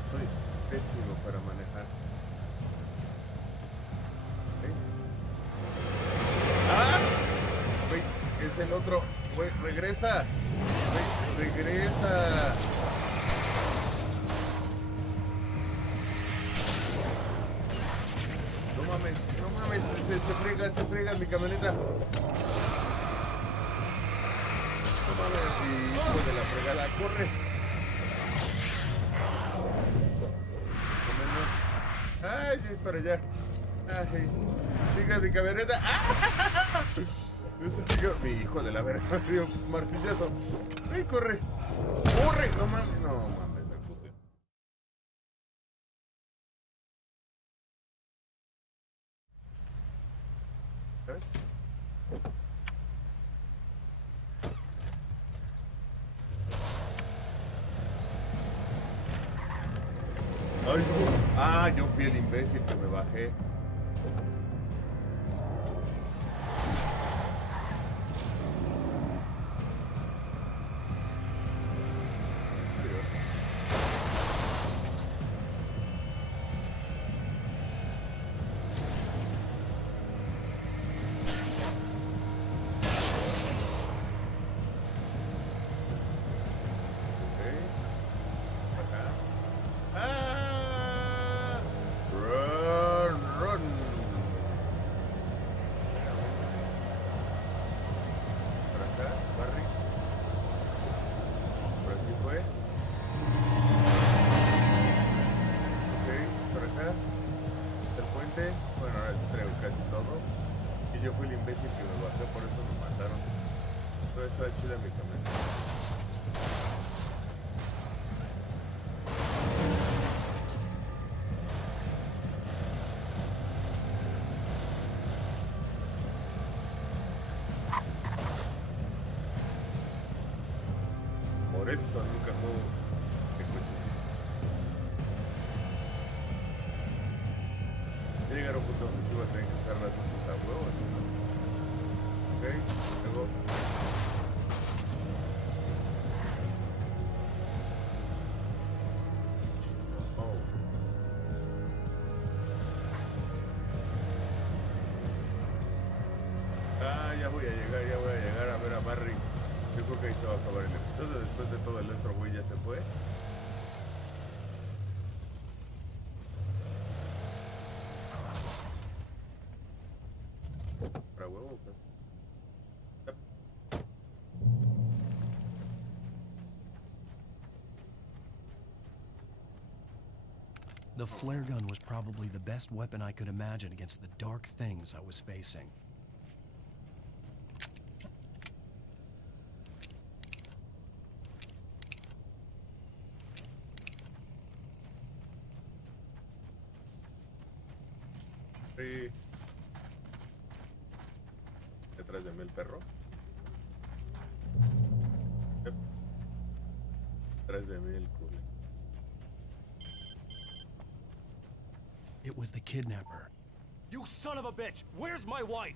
Soy pésimo para manejar. ¿Okay? ¡Ah! Wey, es el otro. Wey, regresa. Wey, regresa. No mames, se frega mi camioneta. No mames, hijo de la fregada, corre. Ay, es para allá. Ay, chica, mi camioneta. ¡Ah! Ese chico, mi hijo de la verga, río martillazo. Ay, corre. Corre. No mames, me puté. ¿Sabes? Ay, no. Ah, yo fui el imbécil que me bajé. Y yo fui el imbécil que me bajé, por eso me mataron. No estaba chida mi camioneta. Por eso nunca juego de cochecitos. Ya llegar a un punto donde sí voy a tener que usar las luces a huevos, ¿no? Ok, luego. Oh. Ah, ya voy a llegar a ver a Barry. Yo creo que ahí se va a acabar el episodio. Después de todo el otro güey ya se fue. Para huevo, pues. The flare gun was probably the best weapon I could imagine against the dark things I was facing. Sí. Detrás de mí el perro. Yep. Detrás de mí el culo. It was the kidnapper. You son of a bitch! Where's my wife?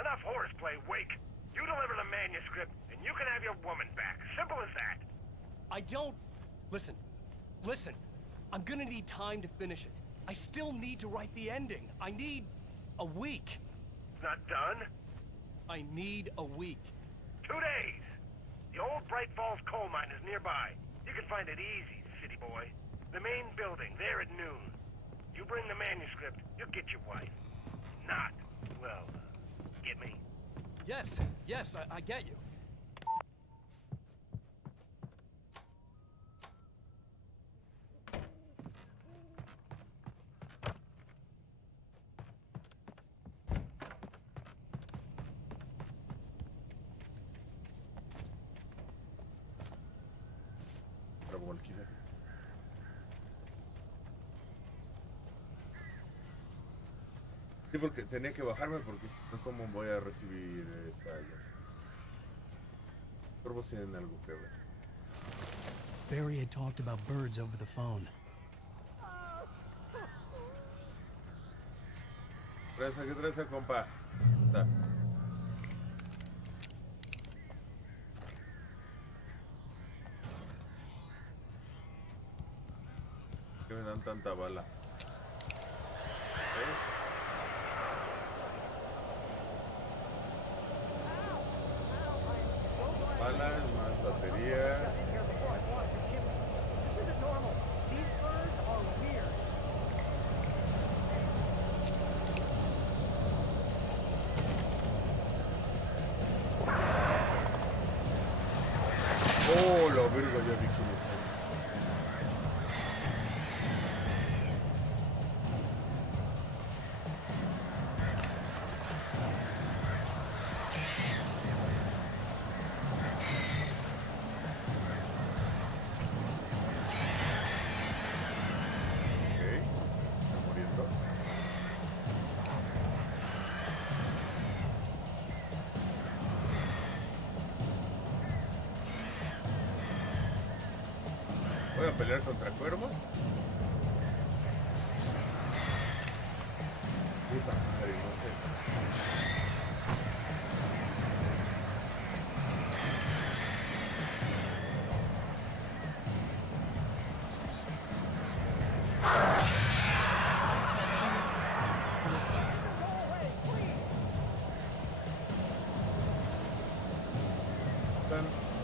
Enough horseplay, Wake. You deliver the manuscript, and you can have your woman back. Simple as that. I don't... Listen. I'm gonna need time to finish it. I still need to write the ending. I need a week. Not done? I need a week. 2 days. The old Bright Falls coal mine is nearby. You can find it easy, city boy. The main building, there at noon. You bring the manuscript, you'll get your wife. Not, well, get me? Yes, I get you. Sí, porque tenía que bajarme porque no sé cómo voy a recibir esa... Pero vos tienen algo que ver. Barry had talked about birds over the phone. ¿Qué traes, compa? Está. ¿Por qué me dan tanta bala? Balas, más batería. Oh, la verga, ya vi quién es. ¿Voy a pelear contra cuervos? Puta madre, no sé.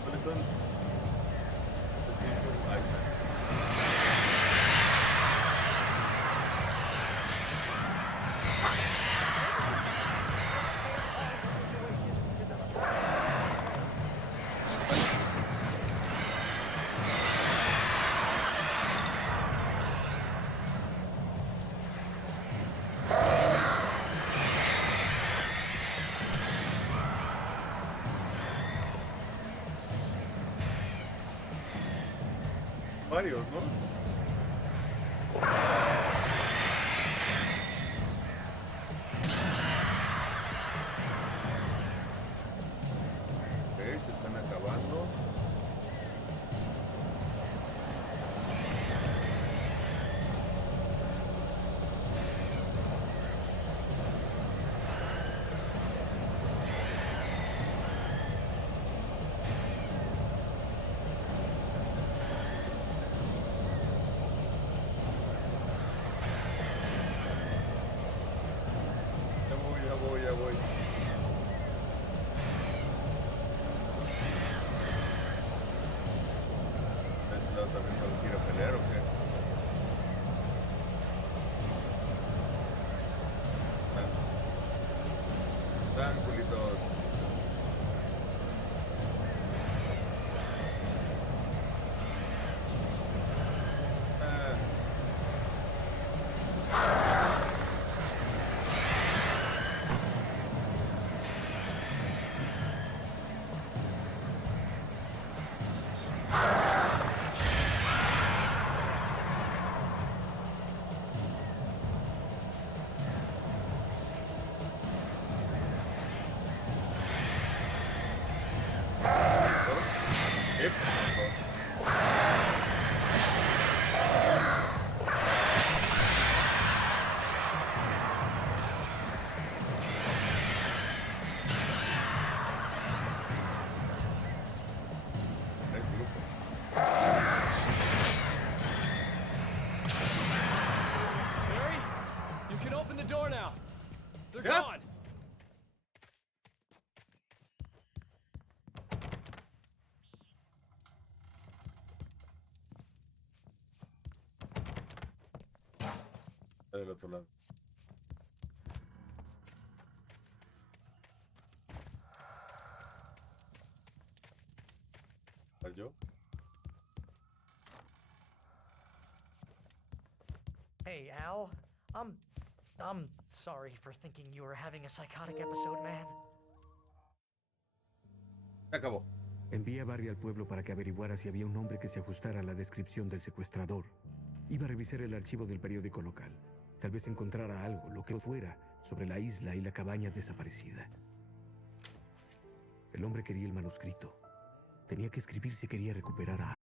¿Cuáles son? Ahí está. Varios, ¿no? Ok, se están acabando. Ya voy. ¿Ese lado también se quiere pelear o qué? Dan culitos. Barry, you can open the door now. They're Yeah. gone. Del otro lado. ¿Yo? Hey, Al. I'm sorry for thinking you were having a psychotic episode, man. Se acabó. Envié a Barry al pueblo para que averiguara si había un hombre que se ajustara a la descripción del secuestrador. Iba a revisar el archivo del periódico local. Tal vez encontrara algo, lo que fuera, sobre la isla y la cabaña desaparecida. El hombre quería el manuscrito. Tenía que escribir si quería recuperar a